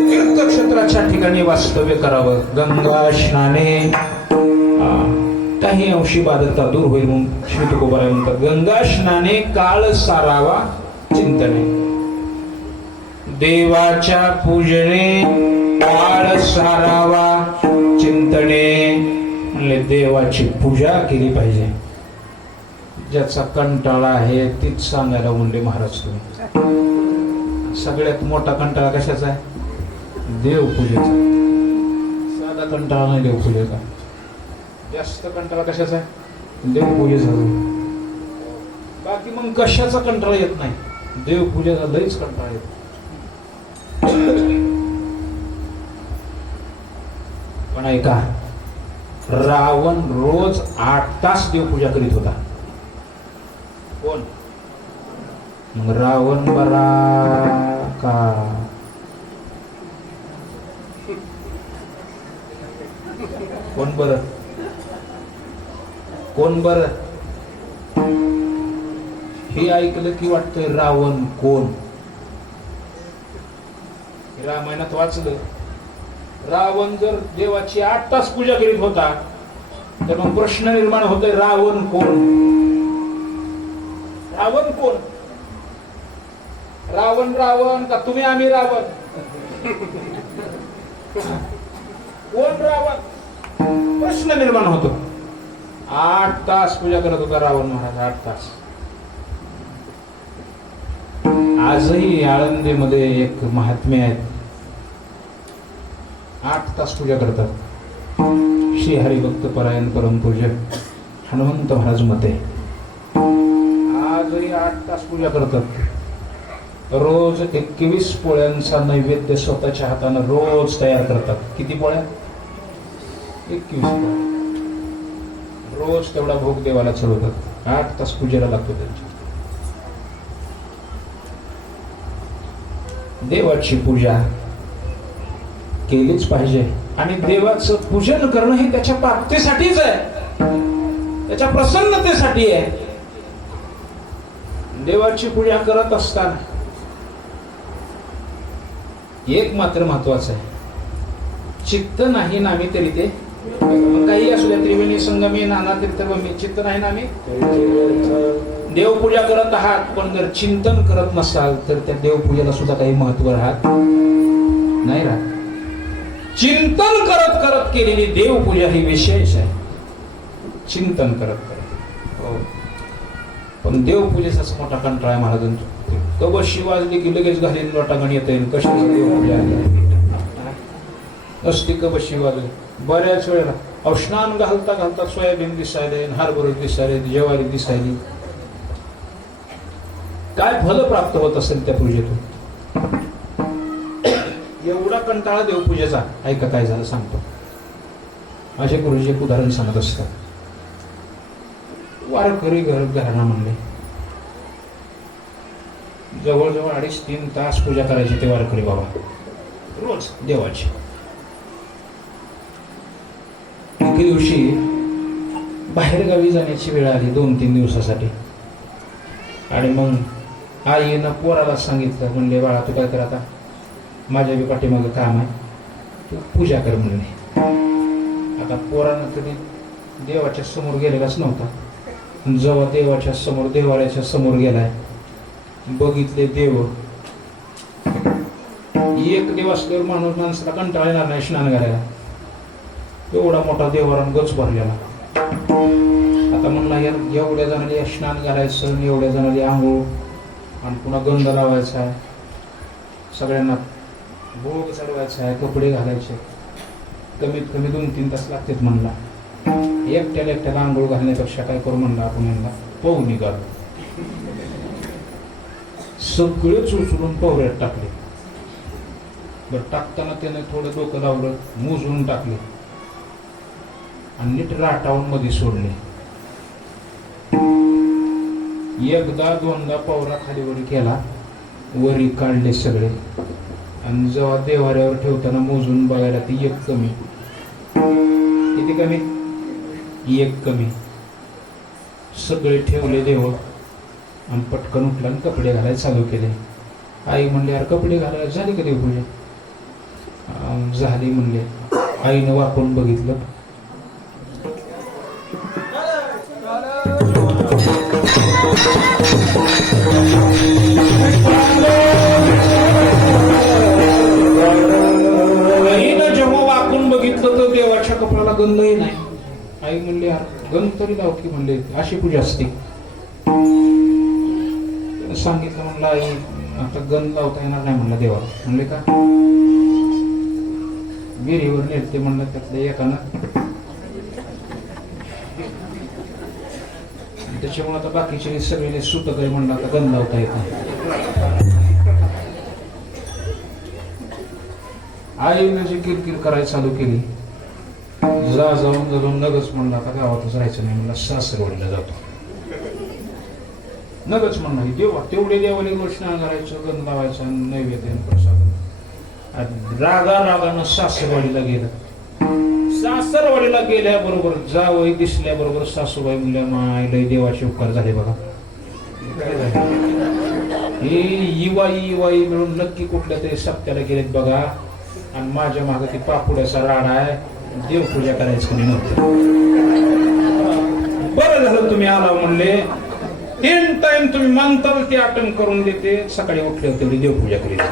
तीर्थक्षेत्राच्या ठिकाणी वास्तव्य करावं. गंगा स्नाने काही अंशी बाधकता दूर होईल म्हणून श्री तुकोबाराय म्हणतात गंगा स्नाने काळ सारावा चिंतने. देवाच्या पूजने काळ सारावा चिंतने. म्हणले देवाची पूजा केली पाहिजे. ज्याचा कंटाळा आहे तीच सांगायला म्हणले महाराज तुम्ही. सगळ्यात मोठा कंटाळा कशाचा आहे, देवपूजेचा. साधा कंटाळा नाही देवपूजेचा. जास्त कंटाळा कशाचा आहे, देवपूजेचा. बाकी मग कशाचा कंटाळा येत नाही, देवपूजेचा लईच कंटाळा येतो. पण ऐका, रावण रोज 8 तास देवपूजा करीत होता. कोण, मग रावण बरा का, कोण बर, कोण बर. हे ऐकलं की वाटतंय रावण कोण. रामायणात वाचलं, रावण जर देवाची 8 तास पूजा करीत होता तर मग प्रश्न निर्माण होतोय रावण कोण. रावण कोण, रावण रावण का तुम्ही आम्ही रावण. कोण रावण प्रश्न निर्माण होतो. 8 तास पूजा करत होता रावण महाराज, 8 तास. आजही आळंदीमध्ये एक महात्मे आहेत, 8 तास पूजा करतात. श्री हरिभक्त परायण परमपूज्य हनुमंत महाराज मते आजही 8 तास पूजा करतात. रोज 21 पोळ्यांचा नैवेद्य स्वतःच्या हाताने रोज तयार करतात. किती पोळ्या? 21 पोळ्या. रोज तेवढा भोग देवाला चढवतात. 8 तास पूजेला लागतो त्यांची. देवाची पूजा केलीच पाहिजे आणि देवाचं पूजन करणं हे त्याच्या प्राप्तीसाठीच आहे, त्याच्या प्रसन्नतेसाठी आहे. देवाची पूजा करत असताना एक मात्र महत्वाचं आहे, चित्त नाही नामी तरी ते काही असू द्या, त्रिवेणी संगमी नाना तीर्थभूमी, चित्त नाही नामी. देवपूजा करत आहात पण जर चिंतन करत नसाल तर त्या देवपूजेला सुद्धा काही महत्व राहत नाही. राहत चिंतन करत करत केलेली देवपूजा ही विशेष आहे. चिंतन करत करत. हो. पण देवपूजेचाच मोठा कंटाळा महाराजांचा. कबशी वाजली की लगेच घालीन लोटांगण येते. कशाची देवपूजा नसती कबशी वाजली. बऱ्याच वेळेला स्नान घालता घालता सोयाबीन दिसायले, हरभरा दिसायले, ज्वारी दिसायली. काय फल प्राप्त होत असेल त्या पूजेतून? एवढा कंटाळा देवपूजेचा. ऐका काय झालं सांगतो. माझे गुरुजी एक उदाहरण सांगत असतात. वारकरी घराणा म्हणले, जवळजवळ 2.5-3 तास पूजा करायची ते वारकरी बाबा रोज देवाची. एके दिवशी बाहेरगावी जाण्याची वेळ आली 2-3 दिवसासाठी. आणि मग आईनं पोराला सांगितलं, म्हणले बाळा तू काय कर, आता माझ्या बी पाठीमागं काम आहे, तू पूजा कर म्हणले. आता पोरानं कधी देवाच्या समोर गेलेलाच नव्हता. जेव्हा देवाच्या समोर, देवालयाच्या समोर गेलाय, बघितले देव. एक देव असल्यावर माणसाला कंटाळा येणार नाही स्नान करायला. एवढा मोठा देवारा गच भरलेला. आता म्हणला यार एवढ्या जणांनी स्नान करायचं, एवढ्या जणांनी आंघोळ आणि पुन्हा गंध लावायचा आहे, सगळ्यांना भोग चढवायचा आहे, कपडे घालायचे, कमीत कमी 2-3 तास लागतात म्हणला. एकट्याला आंघोळ घालण्यापेक्षा काय करू म्हणला आपण, म्हणला पोहू निघालो. सगळे चुचलून पवऱ्यात टाकले. बरं टाकताना त्याने थोडं डोकं लावलं, मुजून टाकले आणि नीट राटावून मध्ये सोडले. एकदा 2दा पवरा खालीवर केला, वरी काढले सगळे. आणि जेव्हा देवाऱ्यावर ठेवताना मोजून बघायला ती 1 कमी. किती कमी? 1 कमी. सगळे ठेवले देव आणि पटकन उठला आणि कपडे घालायला चालू केले. आई म्हणले यार कपडे घालायला झाली का देवपूजा? झाली म्हणले. आईनं वापरून बघितलं, जेव्हा वाकून बघितलं तर देवाच्या कपड्याला गंधही नाही. आई म्हणले यार गंध तरी लाव की, म्हणले अशी पूजा असते. सांगितलं म्हणलं आई आता गंध लावता येणार नाही म्हणलं देवाला. म्हणले का? विहिरीवर नेलते म्हणलं, त्यातल्या एकानं, त्याच्यामुळे आता बाकीचे सगळे सुत काही म्हणलं आता गंध लावता येत नाही. आईनं जी किरकिर करायला चालू केली, जाऊन नगच म्हणला आता गावातच राहायचं नाही, म्हणला सासरवाडीला जातो. नगच म्हणला देवा तेवढे देवाले स्नान करायचं, गंध लावायचं, नैवेद्य प्रसाद. रागानं सासरवाडीला गेलं. सासरवाडीला गेल्याबरोबर जावई दिसल्याबरोबर सासूबाई म्हणल्या मायला देवाचे उपकार झाले बघा. हे इवाई मिळून नक्की कुठल्या तरी सप्त्याला गेलेत बघा. आणि माझ्या मागे ती पापुड्याचा राडा आहे, देवपूजा करायचं कोणी नव्हतं. बरं झालं तुम्ही आला म्हणले. 3 टाइम तुम्ही म्हणताल ती आठवण करून देते. सकाळी उठले तेवढी देवपूजा करायची.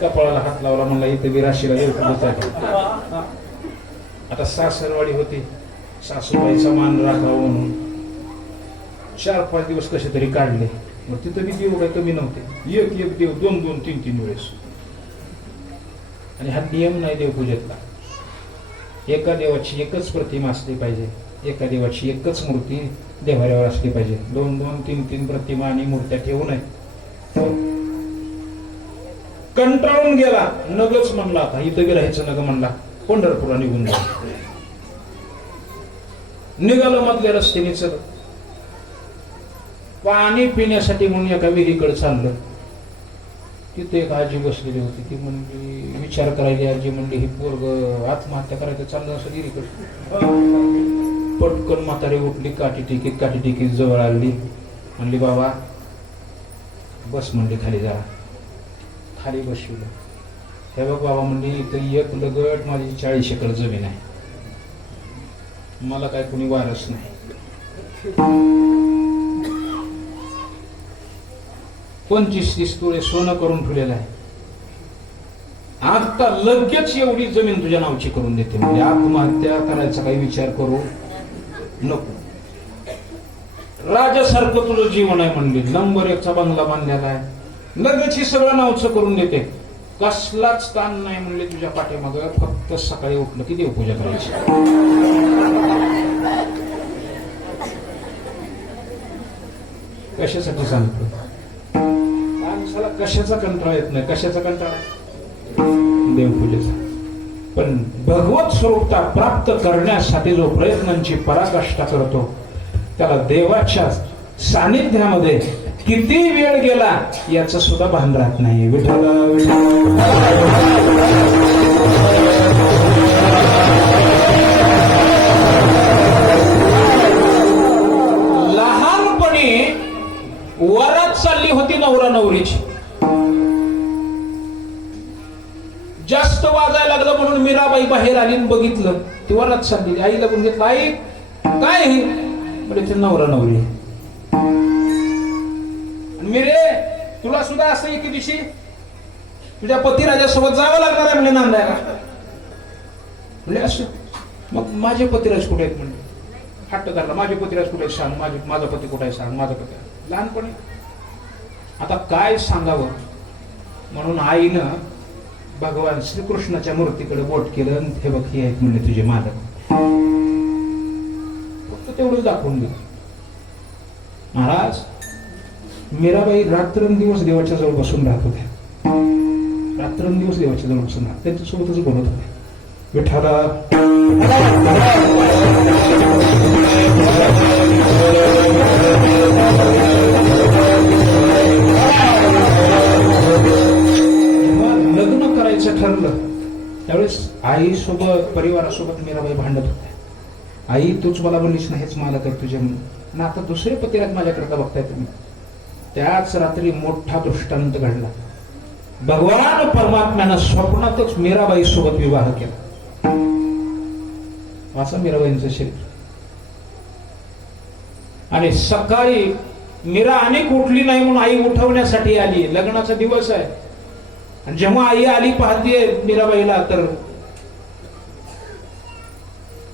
कपाळाला हात लावला, म्हणला इथे विराशीला देवपूजा. आता सासरवाडी होती, सासूबाईचा मान राखावा म्हणून 4-5 दिवस कसे तरी काढले. मग तिथं बी देव काही कमी नव्हते, एक एक देव 2-2, 3-3 वेळेस. आणि हा नियम नाही देवपूजेतला. एका देवाची एकच प्रतिमा असली पाहिजे, एका देवाची एकच मूर्ती देवाऱ्यावर असली पाहिजे. 2-2, 3-3 प्रतिमा आणि मूर्त्या ठेवू नये. कंटाळून गेला, नगच म्हणला, आता इथं बी राहायचं नग म्हणला, पंढरपूरला निघून गेला. निघालं मधल्या रस्त्याने चल, पाणी पिण्यासाठी म्हणून एका विहिरीकडे चाललं. तिथे एक आजी बसलेली होती. ती म्हणली, विचार करायची आजी म्हणली, ही पोरग आत्महत्या करायचं चाललं असं विहिरीकडे. पटकन म्हातारी उठली, काठी टिकीत जवळ आली. म्हणली, बाबा बस म्हणली, खाली जा. खाली बसवलं. हे बघ बाबा म्हणली, इथं एक लगट माझी 40 एकर जमीन आहे, मला काय कोणी वारस नाही. 25-30 तोळे सोनं करून ठेवलेलं आहे. आता लगेच एवढी जमीन तुझ्या नावची करून देते. म्हणजे आत्महत्या करायचा काही विचार करू नको. राजासारखं तुझं जीवन आहे म्हणली. नंबर 1चा बंगला बांधलेला आहे. लगेच ही सगळं नावचं करून देते. कसलाच ताण नाही म्हणले तुझ्या पाठीमाग. फक्त सकाळी उठलं की देवपूजा करायची. कशासाठी सांगतो? माणसाला कशाचा कंटाळा येत नाही. कशाचा कंटाळा? देवपूजेचा. पण भगवत स्वरूपता प्राप्त करण्यासाठी जो प्रयत्नांची पराकाष्ठा करतो, त्याला देवाच्या सानिध्यामध्ये किती वेळ गेला याचं सुद्धा भान राहत नाही. विठ्ठल लहानपणी वरात चालली होती नवरा नवरीची. जास्त वाजायला लागलं म्हणून मीराबाई बाहेर आली आणि बघितलं ती वरात चालली. आईला पण घेतलं, आई काय हे? म्हणजे ते नवरा नवरी. मिरे, तुला सुद्धा असं एके दिवशी तुझ्या पतिराजासोबत जावं लागणार आहे म्हणजे नांदायला. म्हणजे असं. मग माझे पतिराज कुठे आहेत म्हणजे हट्ट धरला. माझे पतिराज कुठे आहेत सांग, माझा पती कुठे आहे सांग, माझा पती. लहानपणी आता काय सांगावं म्हणून आईनं भगवान श्रीकृष्णाच्या मूर्तीकडे बोट केलं. हे बघ, हे आहेत म्हणजे तुझे मालक. फक्त तेवढं दाखवून दिलं. महाराज, मीराबाई रात्रंदिवस देवाच्या जवळ बसून राहत होत्या. रात्रंदिवस देवाच्या जवळ बसून राहत, त्यांच्यासोबतच बोलत होते. विठ्ठला जेव्हा लग्न करायचं ठरलं त्यावेळेस आईसोबत, परिवारासोबत मीराबाई भांडत होत्या. आई, तूच मला बोललीस ना हेच मला कर तुझ्या म्हणून, आणि आता दुसरे पतिराज माझ्याकरता बघताय तुम्ही. त्याच रात्री मोठा दृष्टांत घडला. भगवान परमात्म्यानं स्वप्नातच मीराबाई सोबत विवाह केला. वाचा मीराबाईंचं शरीर. आणि सकाळी मीरा अनेक उठली नाही म्हणून आई उठवण्यासाठी आली. लग्नाचा दिवस आहे. आणि जेव्हा आई आली पाहतीये मीराबाईला, तर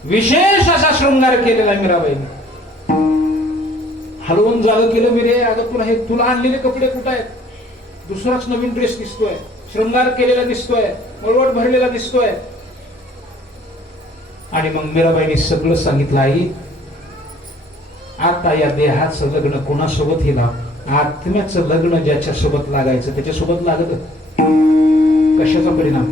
विशेष असा शृंगार केलेला मीराबाईने. हलवून जागं केलं. मिरे, अगं तुला हे तुला आणलेले कपडे कुठे आहेत? दुसराच नवीन ड्रेस दिसतोय, शृंगार केलेला दिसतोय, मळवट भरलेला दिसतोय. आणि मग मीराबाईने सगळं सांगितलं. आई, आता या देहाचं लग्न कोणासोबत हे लाव. आत्म्याचं लग्न ज्याच्या सोबत लागायचं त्याच्यासोबत लागत. कशाचा परिणाम?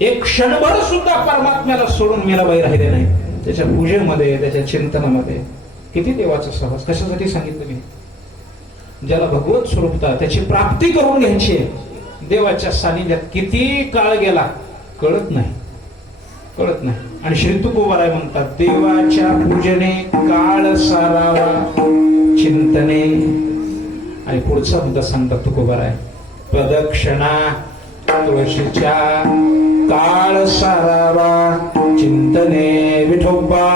एक क्षणभर सुद्धा परमात्म्याला सोडून मीराबाई राहिले नाही. त्याच्या पूजेमध्ये, त्याच्या चिंतनामध्ये किती देवाचा सहवास. कशासाठी सांगितलं मी? ज्याला भगवत स्वरूपता त्याची प्राप्ती करून घ्यायची, देवाच्या सानिध्यात किती काळ गेला कळत नाही, कळत नाही. आणि श्री तुकोबाराय म्हणतात, देवाच्या पूजने काळ सारावा चिंतने. आणि पुढचा मुद्दा सांगतात तुकोबाराय, प्रदक्षिणा तुळशीच्या काळ सारावा चिंतने. विठोबा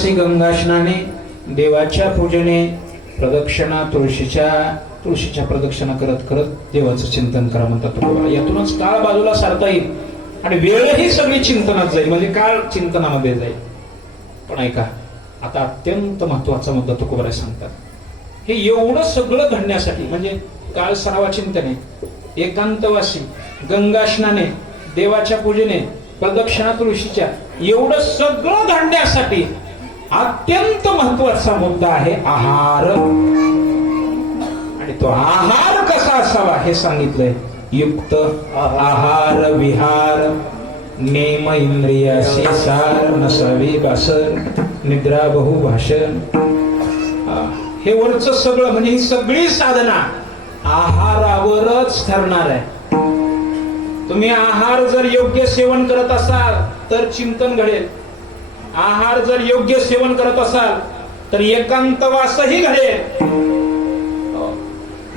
दिवसी गंगा स्नाने, देवाच्या पूजने, प्रदक्षिणा तुळशीच्या प्रदक्षिणा करत करत देवाचं चिंतन करा म्हणतात तुकोबा. यातूनच काळ बाजूला सारता येईल आणि वेळही सगळी चिंतनात जाईल, म्हणजे काळ चिंतनामध्ये जाईल. पण ऐका, आता अत्यंत महत्वाचा मुद्दा तुकोबा सांगतात. हे एवढं सगळं घडण्यासाठी, म्हणजे काळ सरावा चिंतने, एकांतवासी, गंगा स्नाने, देवाच्या पूजने, प्रदक्षिणा तुळशीच्या, एवढं सगळं घडण्यासाठी अत्यंत महत्वाचा मुद्दा आहे आहार. आणि तो आहार कसा असावा हे सांगितलंय. युक्त आहार विहार, नेम इंद्रियासी सार, नसावी बासन, निद्रा बहुभाषण. हे वरचं सगळं, म्हणजे ही सगळी साधना आहारावरच ठरणार आहे. तुम्ही आहार जर योग्य सेवन करत असाल तर चिंतन घडेल. आहार जर योग्य सेवन करत असाल तर एकांतवासही घडेल,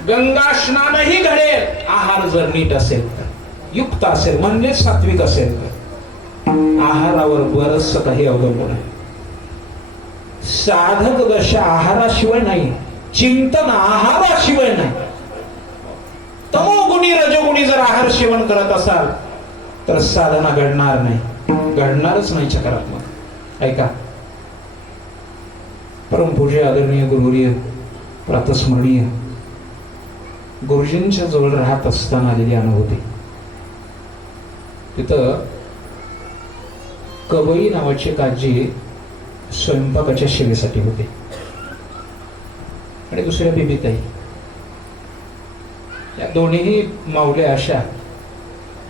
गंगा स्नानही घडेल. आहार जर नीट असेल तर, युक्त असेल म्हणजे सात्विक असेल तर. आहारावर बरंच काही अवलंबून आहे. साधक दशा आहाराशिवाय नाही, चिंतन आहाराशिवाय नाही. तमोगुणी रजोगुणी जर आहार सेवन करत असाल तर साधना घडणार नाही, घडणारच नाही सकारात्मक. ऐका, परमपूज्य आदरणीय गुरुवर्य प्रातस्मरणीय गुरुजींच्या जवळ राहत असताना आलेली अनुभूती. तिथं कबई नावाची एक आजी स्वयंपाकाच्या सेवेसाठी होते आणि दुसऱ्या बेबीताई. या दोन्ही माऊल्या अशा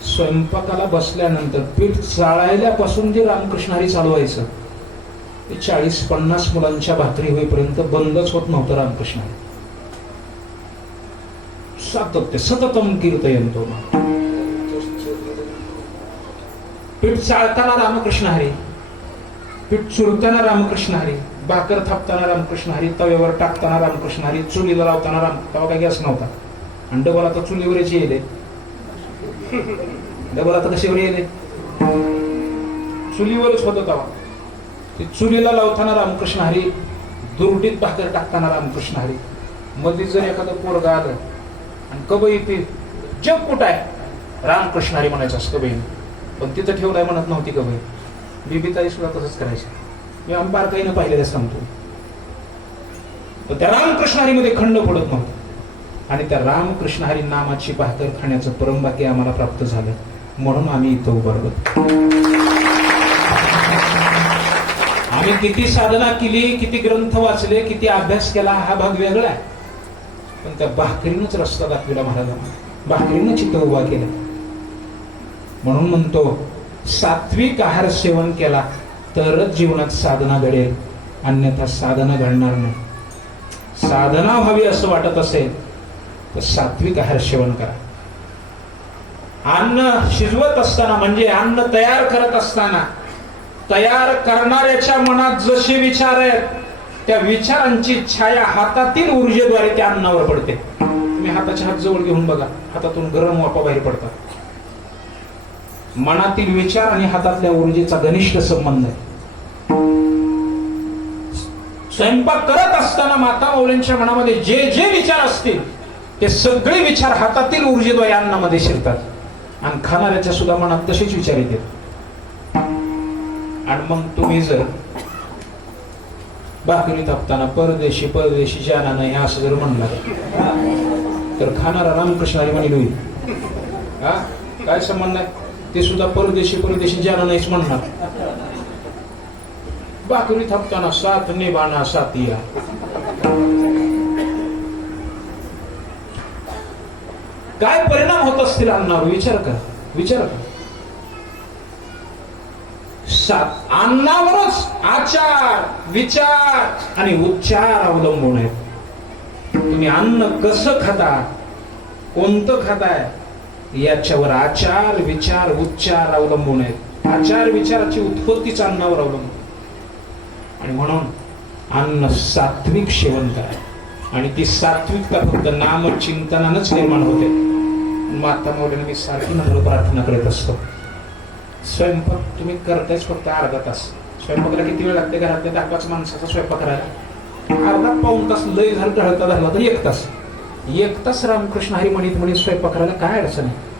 स्वयंपाकाला बसल्यानंतर पीठ चाळायल्यापासून जे रामकृष्ण हरी चालू व्हायचं ते 40-50 मुलांच्या भाकरी होईपर्यंत बंदच होत नव्हतं रामकृष्ण हरी. सातत्य सततम कीर्तयंतो. पीठ चाळताना रामकृष्ण हरी, पीठ चुरताना रामकृष्ण हरी, भाकर थापताना रामकृष्ण हरी, तव्यावर टाकताना रामकृष्ण हरी, चुलीला लावताना तेव्हा काही गॅस नव्हता. आणि डबल आता चुलीवरच येले, डबल आता कशावर येले, चुलीवरच होत तेव्हा. ते चुलीला लावताना रामकृष्ण हरी, दुरडीत भाकर टाकताना रामकृष्ण हरी. मध्ये जर एखादं पोरगा आलं आणि कबई ते जग कुठं आहे रामकृष्ण हरी म्हणायचं असं कबईने, पण तिथं ठेवलाय म्हणत नव्हती कबई. बीबीताई सुद्धा तसंच करायची. मी आम्ही बारकाईनं पाहिलेलं सांगतो. तर त्या रामकृष्ण हरीमध्ये खंड पडत नव्हतं आणि त्या रामकृष्ण हरी नामाची भाकर खाण्याचं परमभाग्य आम्हाला प्राप्त झालं, म्हणून आम्ही इथं उभारलो. आम्ही किती साधना केली, किती ग्रंथ वाचले, किती अभ्यास केला हा भाग वेगळा आहे, पण त्या भाकरीनंच रस्ता दाखविला महाराजांना, भाकरीनं चित्त उभा केलं. म्हणून म्हणतो सात्विक आहार सेवन केला तरच जीवनात साधना घडेल, अन्यथा साधना घडणार नाही. साधना व्हावी असं वाटत असेल तर सात्विक आहार सेवन करा. अन्न शिजवत असताना, म्हणजे अन्न तयार करत असताना, तयार करणाऱ्याच्या मनात जसे विचार आहेत त्या विचारांची छाया हातातील ऊर्जेद्वारे त्या अन्नावर पडते. तुम्ही हाताच्या हात जवळ घेऊन बघा, हातातून गरम वाफा बाहेर पडतात. मनातील विचार आणि हातातल्या ऊर्जेचा घनिष्ठ संबंध आहे. स्वयंपाक करत असताना माता माऊलींच्या मनामध्ये जे जे विचार असतील ते सगळे विचार हातातील ऊर्जेद्वारे अन्नामध्ये शिरतात आणि खाणाऱ्याच्या सुद्धा मनात तसेच विचार येतात. आणि मग तुम्ही जर भाकरी थापताना परदेशी परदेशी जाना नाही असं जर म्हणलं तर खाणारा रामकृष्ण हरी म्हणेल होईल. हा काय संबंध आहे, ते सुद्धा परदेशी परदेशी जाना नाहीच म्हणणार. भाकरी थापताना साथ निभाना साथिया. काय परिणाम होत असतील अन्नावर विचार करा, विचार करा. अन्नावरच आचार, विचार आणि उच्चार अवलंबून आहेत. तुम्ही अन्न कसं खाता, कोणतं खाताय याच्यावर आचार, विचार, उच्चार अवलंबून आहेत. आचार विचाराची उत्पत्तीच अन्नावर अवलंबून. आणि म्हणून अन्न सात्विक सेवन करा आणि ती सात्विकता फक्त नामचिंतनानंच निर्माण होते. माता माऊलीने मी सारखी नम्र प्रार्थना करत असतो, स्वयंपाक तुम्ही करतायच फक्त अर्धा तास, स्वयंपाकाला किती वेळ लागते घरातल्या 10-5 माणसाचा स्वयंपाक करायला? अर्धा पाऊण तास लय झालं, ढळता धरला तर 1 तास. 1 तास रामकृष्ण हरी म्हणत म्हणत स्वयंपाक करायला काय अडचण आहे?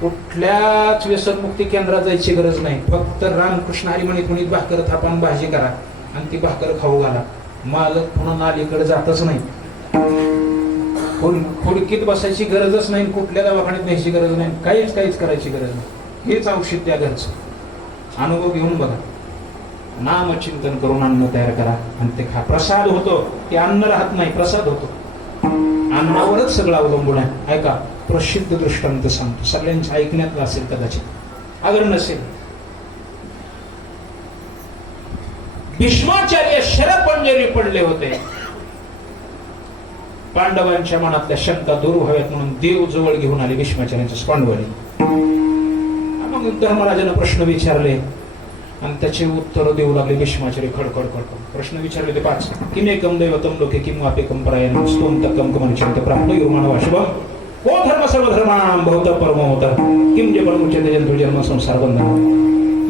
कुठल्याच व्यसनमुक्ती केंद्रात जायची गरज नाही. फक्त रामकृष्ण हरी म्हणत म्हणत भाकर थापान भाजी करा आणि ती भाकर खाऊ घाला. मालक पुन्हा नालीकडे जातच नाही. खुडकीत बसायची गरजच नाही, कुठल्या दवाखान्यात न्यायची गरज नाही, काहीच करायची गरज नाही. हेच औषध त्या घरचं. अनुभव घेऊन बघा. नामचिंतन करून अन्न तयार करा आणि ते खा. प्रसाद होतो, ते अन्न राहत नाही, प्रसाद होतो. अन्नावरच सगळं अवलंबून आहे. ऐका, प्रसिद्ध दृष्टांत सांगतो, सगळ्यांच्या ऐकण्यात असेल कदाचित, अगर नसेल. भीष्माचार्य शरपंजरी पडले होते. पांडवांच्या मनातल्या शंका दूर व्हाव्यात म्हणून देव जवळ घेऊन आले भीष्माचार्यांच्या स्पांडवानी. मग धर्मराजाने प्रश्न विचारले आणि त्याचे उत्तर देऊ लागले भीष्माचार्य. खडखड प्रश्न विचारले ते 5. किमेकम दैवतम लोके किम वापेकम परायणम स्तोम तकम कमनिचिंत प्राप्त युर्माणव शुभम को धर्म सर्वधर्माणां बहुत परमो होता किम जे परमुच्यते जंतु जन्म संसार बंधन.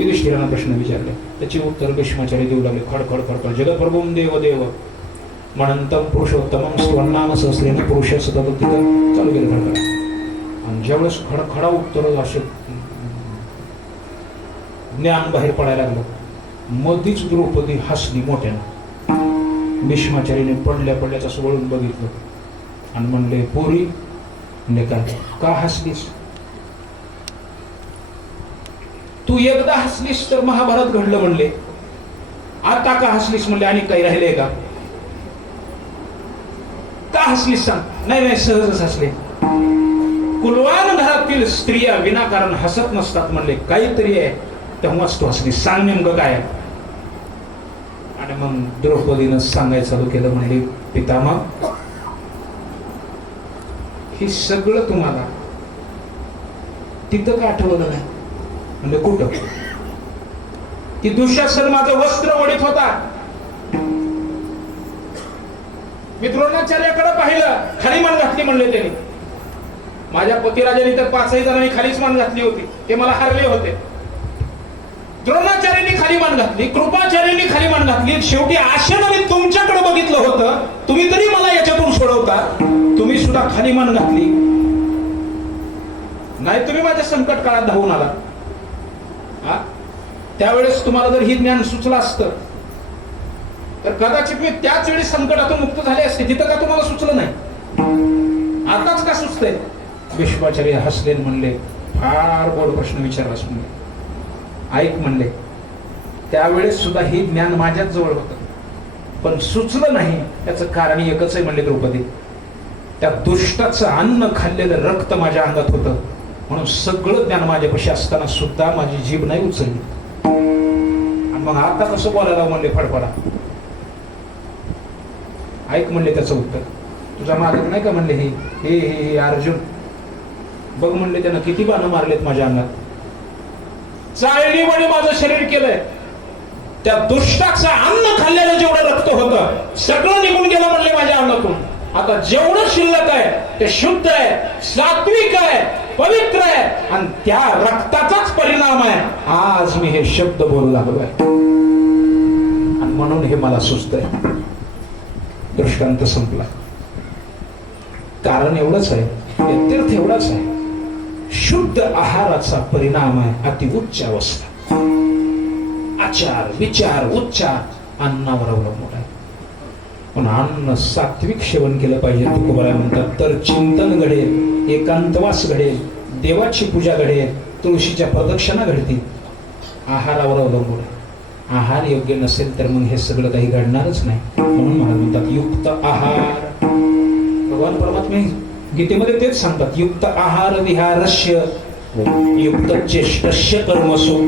युधिष्ठिराने प्रश्न विचारले, त्याचे उत्तर भीष्माचार्य देऊ लागले. खडखड जगप्रभुम देव देव म्हणंतम पुरुषोत्तमम स्वनाम सहस्रेण पुरुष सतत चालू गेलं खडखड. आणि ज्यावेळेस खडखडा उत्तर असे ज्ञान बाहेर पडायला लागलं, मधीच द्रौपदी हसली मोठ्यानं. भीष्माचार्याने पडल्याच असं वळून बघितलं आणि म्हणले, पोरी म्हणजे काय, का हसलीस? तू एकदा हसलीस तर महाभारत घडलं म्हणले, आता का हसलीस म्हणले, आणि काही राहिले का हसलीस सांग? नाही सहजच हसले. कुलवान घरातील स्त्रिया विनाकारण हसत नसतात म्हणले, काहीतरी आहे तेव्हाच तू हसली, सांग नेमकं काय? आणि मग द्रौपदीनं सांगायचं चालू केलं. म्हणले, पितामह, हे सगळं तुम्हाला तिथं का आठवलं नाही? म्हणजे कुठं? की दुःशासन माझं वस्त्र ओढीत होता, मी द्रोणाचार्याकडे पाहिलं, खाली मान घातली म्हणले त्यांनी. माझ्या पतिराजांनी तर 5ही जणांनी खालीच मान घातली होती, ते मला हारले होते. द्रोणाचार्यांनी खाली मान घातली, कृपाचार्यांनी खाली मान घातली. शेवटी आशेने मी तुमच्याकडे बघितलं होतं, तुम्ही तरी मला याच्यातून सोडवता, तुम्ही सुद्धा खाली मान घातली नाही. तुम्ही माझ्या संकट काळात धावून आला. त्यावेळेस तुम्हाला जर ही ज्ञान सुचलं असतं तर कदाचित मी त्याच वेळी संकटातून मुक्त झाले असते. तिथं का तुम्हाला सुचलं नाही? आताच का सुचतंय? भीष्माचार्य हसले म्हणले, फार गोड प्रश्न विचारलास म्हणले. ऐक म्हणले, त्यावेळेस सुद्धा हे ज्ञान माझ्याच जवळ होतं, पण सुचलं नाही. त्याचं कारण एकच आहे म्हणले द्रौपदी, त्या दुष्टाचं अन्न खाल्लेलं रक्त माझ्या अंगात होतं, म्हणून सगळं ज्ञान माझ्यापाशी असताना सुद्धा माझी जीभ नाही उचलली. आणि मग आता कसं बोलायला म्हणले फडफडा? ऐक म्हणले त्याचं उत्तर. तुझा मालक नाही का म्हणले, हे हे अर्जुन बघ म्हणले, त्यानं किती बाण मारलेत माझ्या अंगात, चाळणी वडी माझं शरीर केलंय. त्या दुष्टाचं अन्न खाल्लेलं जेवढं रक्त होतं सगळं निघून गेलं म्हणले माझ्या अंगातून. आता जेवढं शिल्लक आहे ते शुद्ध आहे, सात्विक आहे, पवित्र आहे, आणि त्या रक्ताचाच परिणाम आहे आज मी हे शब्द बोलू लागलोय. आणि म्हणून हे मला सुचतंय. दृष्टांत संपला. कारण एवढंच आहे, तीर्थ एवढाच आहे, शुद्ध आहाराचा परिणाम आहे अति उच्च अवस्था. आचार विचार उच्चार अन्नावर अवलंबून आहे. पण अन्न सात्विक सेवन केलं पाहिजे. तुकोबारा म्हणतात, तर चिंतन घडेल, एकांतवास घडेल, देवाची पूजा घडेल, तुळशीच्या प्रदक्षिणा घडतील. आहारावर अवलंबून आहे. आहार योग्य नसेल तर मग हे सगळं काही घडणारच नाही. म्हणून महाराज म्हणतात, युक्त आहार. भगवान परमात्मा गीतेमध्ये तेच सांगतात, युक्त आहार विहारस्य युक्त चेष्टस्य कर्मसु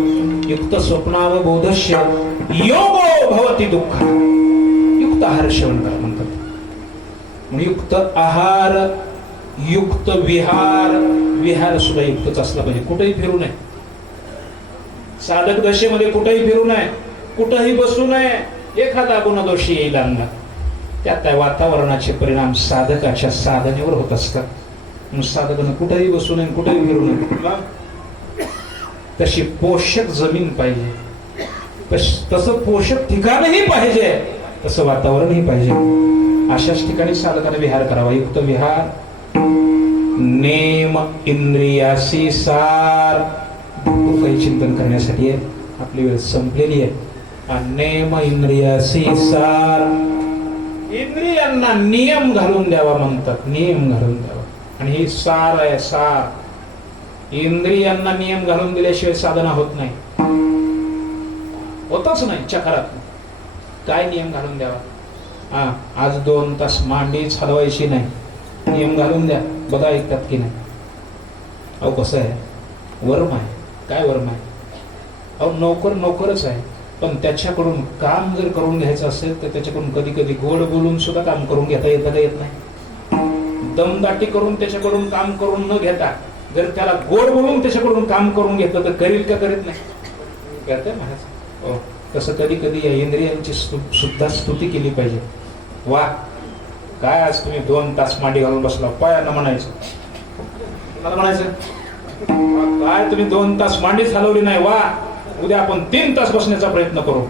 युक्त स्वप्नावबोधस्य योगो भवति दुःख. युक्त आहार सेवन करा म्हणतात. युक्त आहार युक्त विहार, विहार सुद्धा युक्तच असला पाहिजे. कुठेही फिरू नये, साधक दशेमध्ये कुठेही फिरू नये, कुठेही बसू नये. एखादा गुणदोषी येईल अंगात, त्यात वातावरणाचे परिणाम साधकाच्या साधनेवर होत असतात. म्हणून साधकानं कुठेही बसू नये, कुठेही फिरू नये. तशी पोषक जमीन पाहिजे. तसं पोषक ठिकाणही पाहिजे, तसं वातावरणही पाहिजे. अशाच ठिकाणी साधकाने विहार करावा. युक्त विहार नेम इंद्रियासी सार. काही चिंतन करण्यासाठी आहे. आपली वेळ संपलेली आहे. नेम इंद्रियासी सार. इंद्रियांना नियम घालून द्यावा म्हणतात. नियम घालून द्यावा. आणि ही सार आहे. सार. इंद्रियांना नियम घालून दिल्याशिवाय साधना होत नाही. होतच नाही चक्रात. काय नियम घालून द्यावा? आज 2 तास मांडीच हलवायची नाही. नियम घालून द्या. बघा ऐकतात की नाही. अहो कसं आहे, वर्म आहे. काय वर्म आहे? अहो नोकर नोकरच आहे, पण त्याच्याकडून काम जर करून घ्यायचं असेल तर त्याच्याकडून कधी कधी गोड बोलून सुद्धा काम करून घेता येत नाही. दमदाटी करून त्याच्याकडून काम करून न घेता जर त्याला गोड बोलून त्याच्याकडून काम करून घेतलं तर करील का? करीत नाही. करते महाराज. तसं कधी कधी या इंद्रियांची सुद्धा स्तुती केली पाहिजे. वा, काय आज तुम्ही 2 तास मांडी घालून बसला. पायांना म्हणायचं. मला म्हणायचं काय तुम्ही 2 तास मांडी चालवली नाही. वा, उद्या आपण 3 तास बसण्याचा प्रयत्न करू.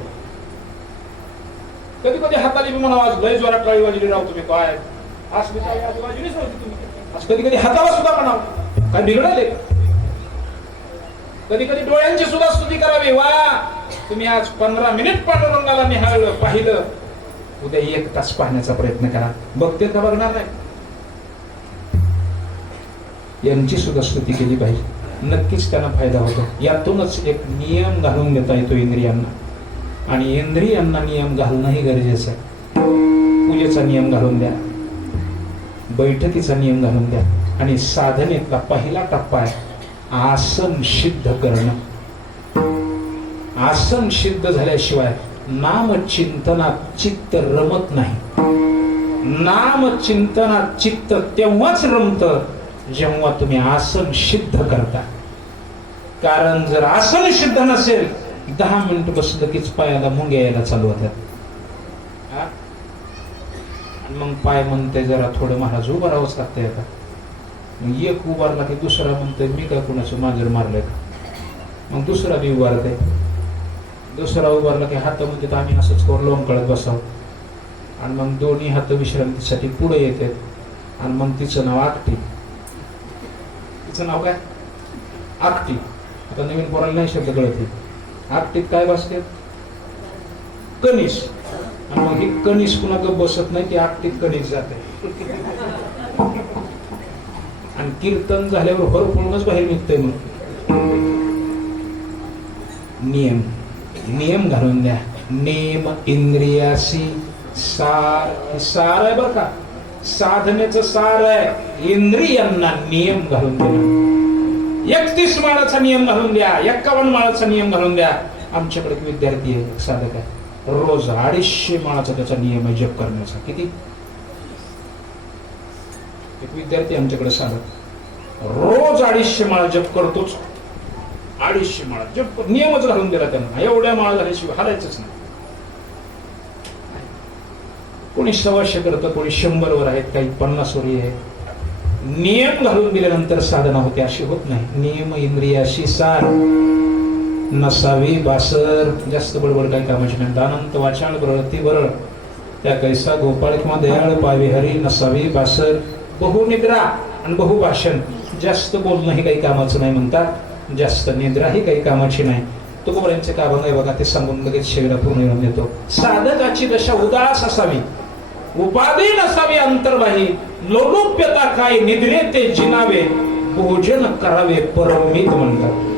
कधी कधी हाताली म्हणा आज लय जोरात टाळी वाजली राव तुम्ही. काय आज वाजलीच नव्हती तुम्ही. आज कधी कधी हाताला सुद्धा म्हणावं. काय बिघडले? कधी कधी डोळ्यांची सुद्धा स्तुती करावी. वा, तुम्ही आज 15 मिनिट पांडुरंगाला निहाळलं पाहिलं. उद्या 1 तास पाहण्याचा प्रयत्न करा. बघते का? बघणार नाही. यांची सुद्धा स्तुती केली पाहिजे. नक्कीच त्यांना फायदा होतो. यातूनच एक नियम घालून देता येतो इंद्रियांना. आणि इंद्रियांना नियम घालणंही गरजेचं आहे. पूजेचा नियम घालून द्या. बैठकीचा नियम घालून द्या. आणि साधनेतला पहिला टप्पा आहे आसन सिद्ध करणं. आसन सिद्ध झाल्याशिवाय नामचिंतनात चित्त रमत नाही. नामचिंतनात चित्त तेव्हाच रमतं जेव्हा तुम्ही आसन सिद्ध करता. कारण जर आसन सिद्ध नसेल 10 मिनिट बसलं कीच पायाला मुंग्या यायला चालू होतात. मग पाय म्हणते जरा थोडं महाराज उभं राहावंच लागतंय. आता एक उभारला की दुसरा म्हणतोय मी काय कुणाचं मांजर मारलंय का. मग दुसरा बी उभारते. दुसरा उभारला की हात म्हणते आम्ही असंच करू लोंबकळत बसावं. आणि मग दोन्ही हात विश्रांतीसाठी पुढे येते. आणि मग तिचं नाव आकटी. तिचं नाव काय? आकटी. आता नवीन पोराला नाही शब्द कळत. आकटीत काय बसते? कणीस. आणि मग ही कणीस कुणा गप बसत नाही. ती आकटीत कणीस जाते. आणि कीर्तन झाल्यावर हर पळूनच बाहेर निघतंय. मग नियम नियम घालून द्या. नेम इंद्रियासी सार. सार आहे बर का. साधनेचं सार आहे. इंद्रियांना नियम घालून द्या. 31 माळाचा नियम घालून द्या. 51 माळाचा नियम घालून द्या. आमच्याकडे एक विद्यार्थी आहे, साधक आहे. रोज 250 माळाचा त्याचा नियम आहे जप करण्याचा. किती? एक विद्यार्थी आमच्याकडे साधक रोज 250 माळा जप करतोच. 250 माळा जप नियमच घालून दिला त्यांना. एवढ्या माळा झाल्याशिवाय हालायचंच नाही. कोणी 125 करतं, कोणी 100 वर आहेत, काही 50 वर आहे. नियम घालून दिल्यानंतर साधना होते. अशी होत नाही. नियम इंद्रियाशी सार. नसावी बासर. जास्त बडबड काही कामाची नाही. दानंत वाचाळ ब्रळती बरळ. त्या कैसा गोपाळ किंवा दयाळ पावे हरी. नसावी बासर. बहुनिद्रा आणि बहुभाषण. जास्त बोलणं ही काही कामाचं नाही म्हणतात. जास्त निद्रा ही काही कामाची नाही. तुकोबऱ्यांचे का अभंग आहे बघा, ते सांगून लगेच शेवटा पूर्ण करून देतो. साधकाची दशा उदास असावी. उपाधी नसावी अंतर्बाही. लोलुप्यता काय निद्रे ते जिनावे. भोजन करावे परमित म्हणतात.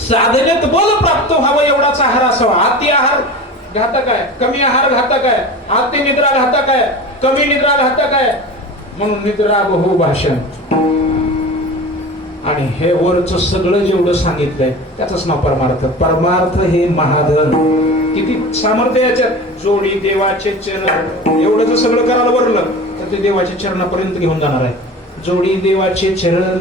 साधनेत बल प्राप्त व्हावं एवढाच आहार असावा. अति आहार घातक आहे, कमी आहार घातक आहे, अति निद्रा घातक आहे, कमी निद्रा घातक आहे. म्हणून निद्रा बहुभाषण. आणि हे वरच सगळं जेवढं सांगितलंय त्याच नाव परमार्थ. परमार्थ हे महाधन. किती सामर्थ्य याच्यात. जोडी देवाचे चरण. एवढं जर सगळं करायला वरलं तर ते देवाच्या चरणापर्यंत घेऊन जाणार आहे. जोडी देवाचे चरण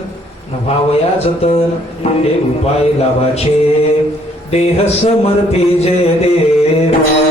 व्हावया जतन. हे उपाय लाभाचे देह समर्पी जय देवा.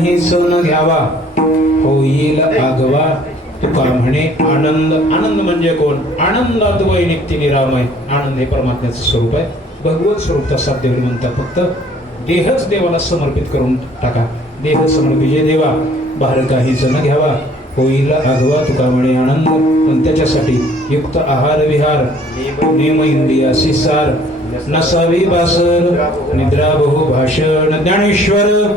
काही सण घ्यावा होईल आगवा तुका म्हणे आनंद. आनंद म्हणजे कोण? आनंदात वै नित्य निरामय. आनंद हे परमात्म्याचं स्वरूप आहे. भगवत स्वरूप साध्य म्हणतात. फक्त देहच देवाला समर्पित करून टाका. देह समर्पित देवा बाहेर काही सण घ्यावा होईल आगवा तुका म्हणे आनंद. पण त्याच्यासाठी युक्त आहार विहार नेम इंद्रियासी सार नसावी बासर निद्रा बहु भाषण. ज्ञानेश्वर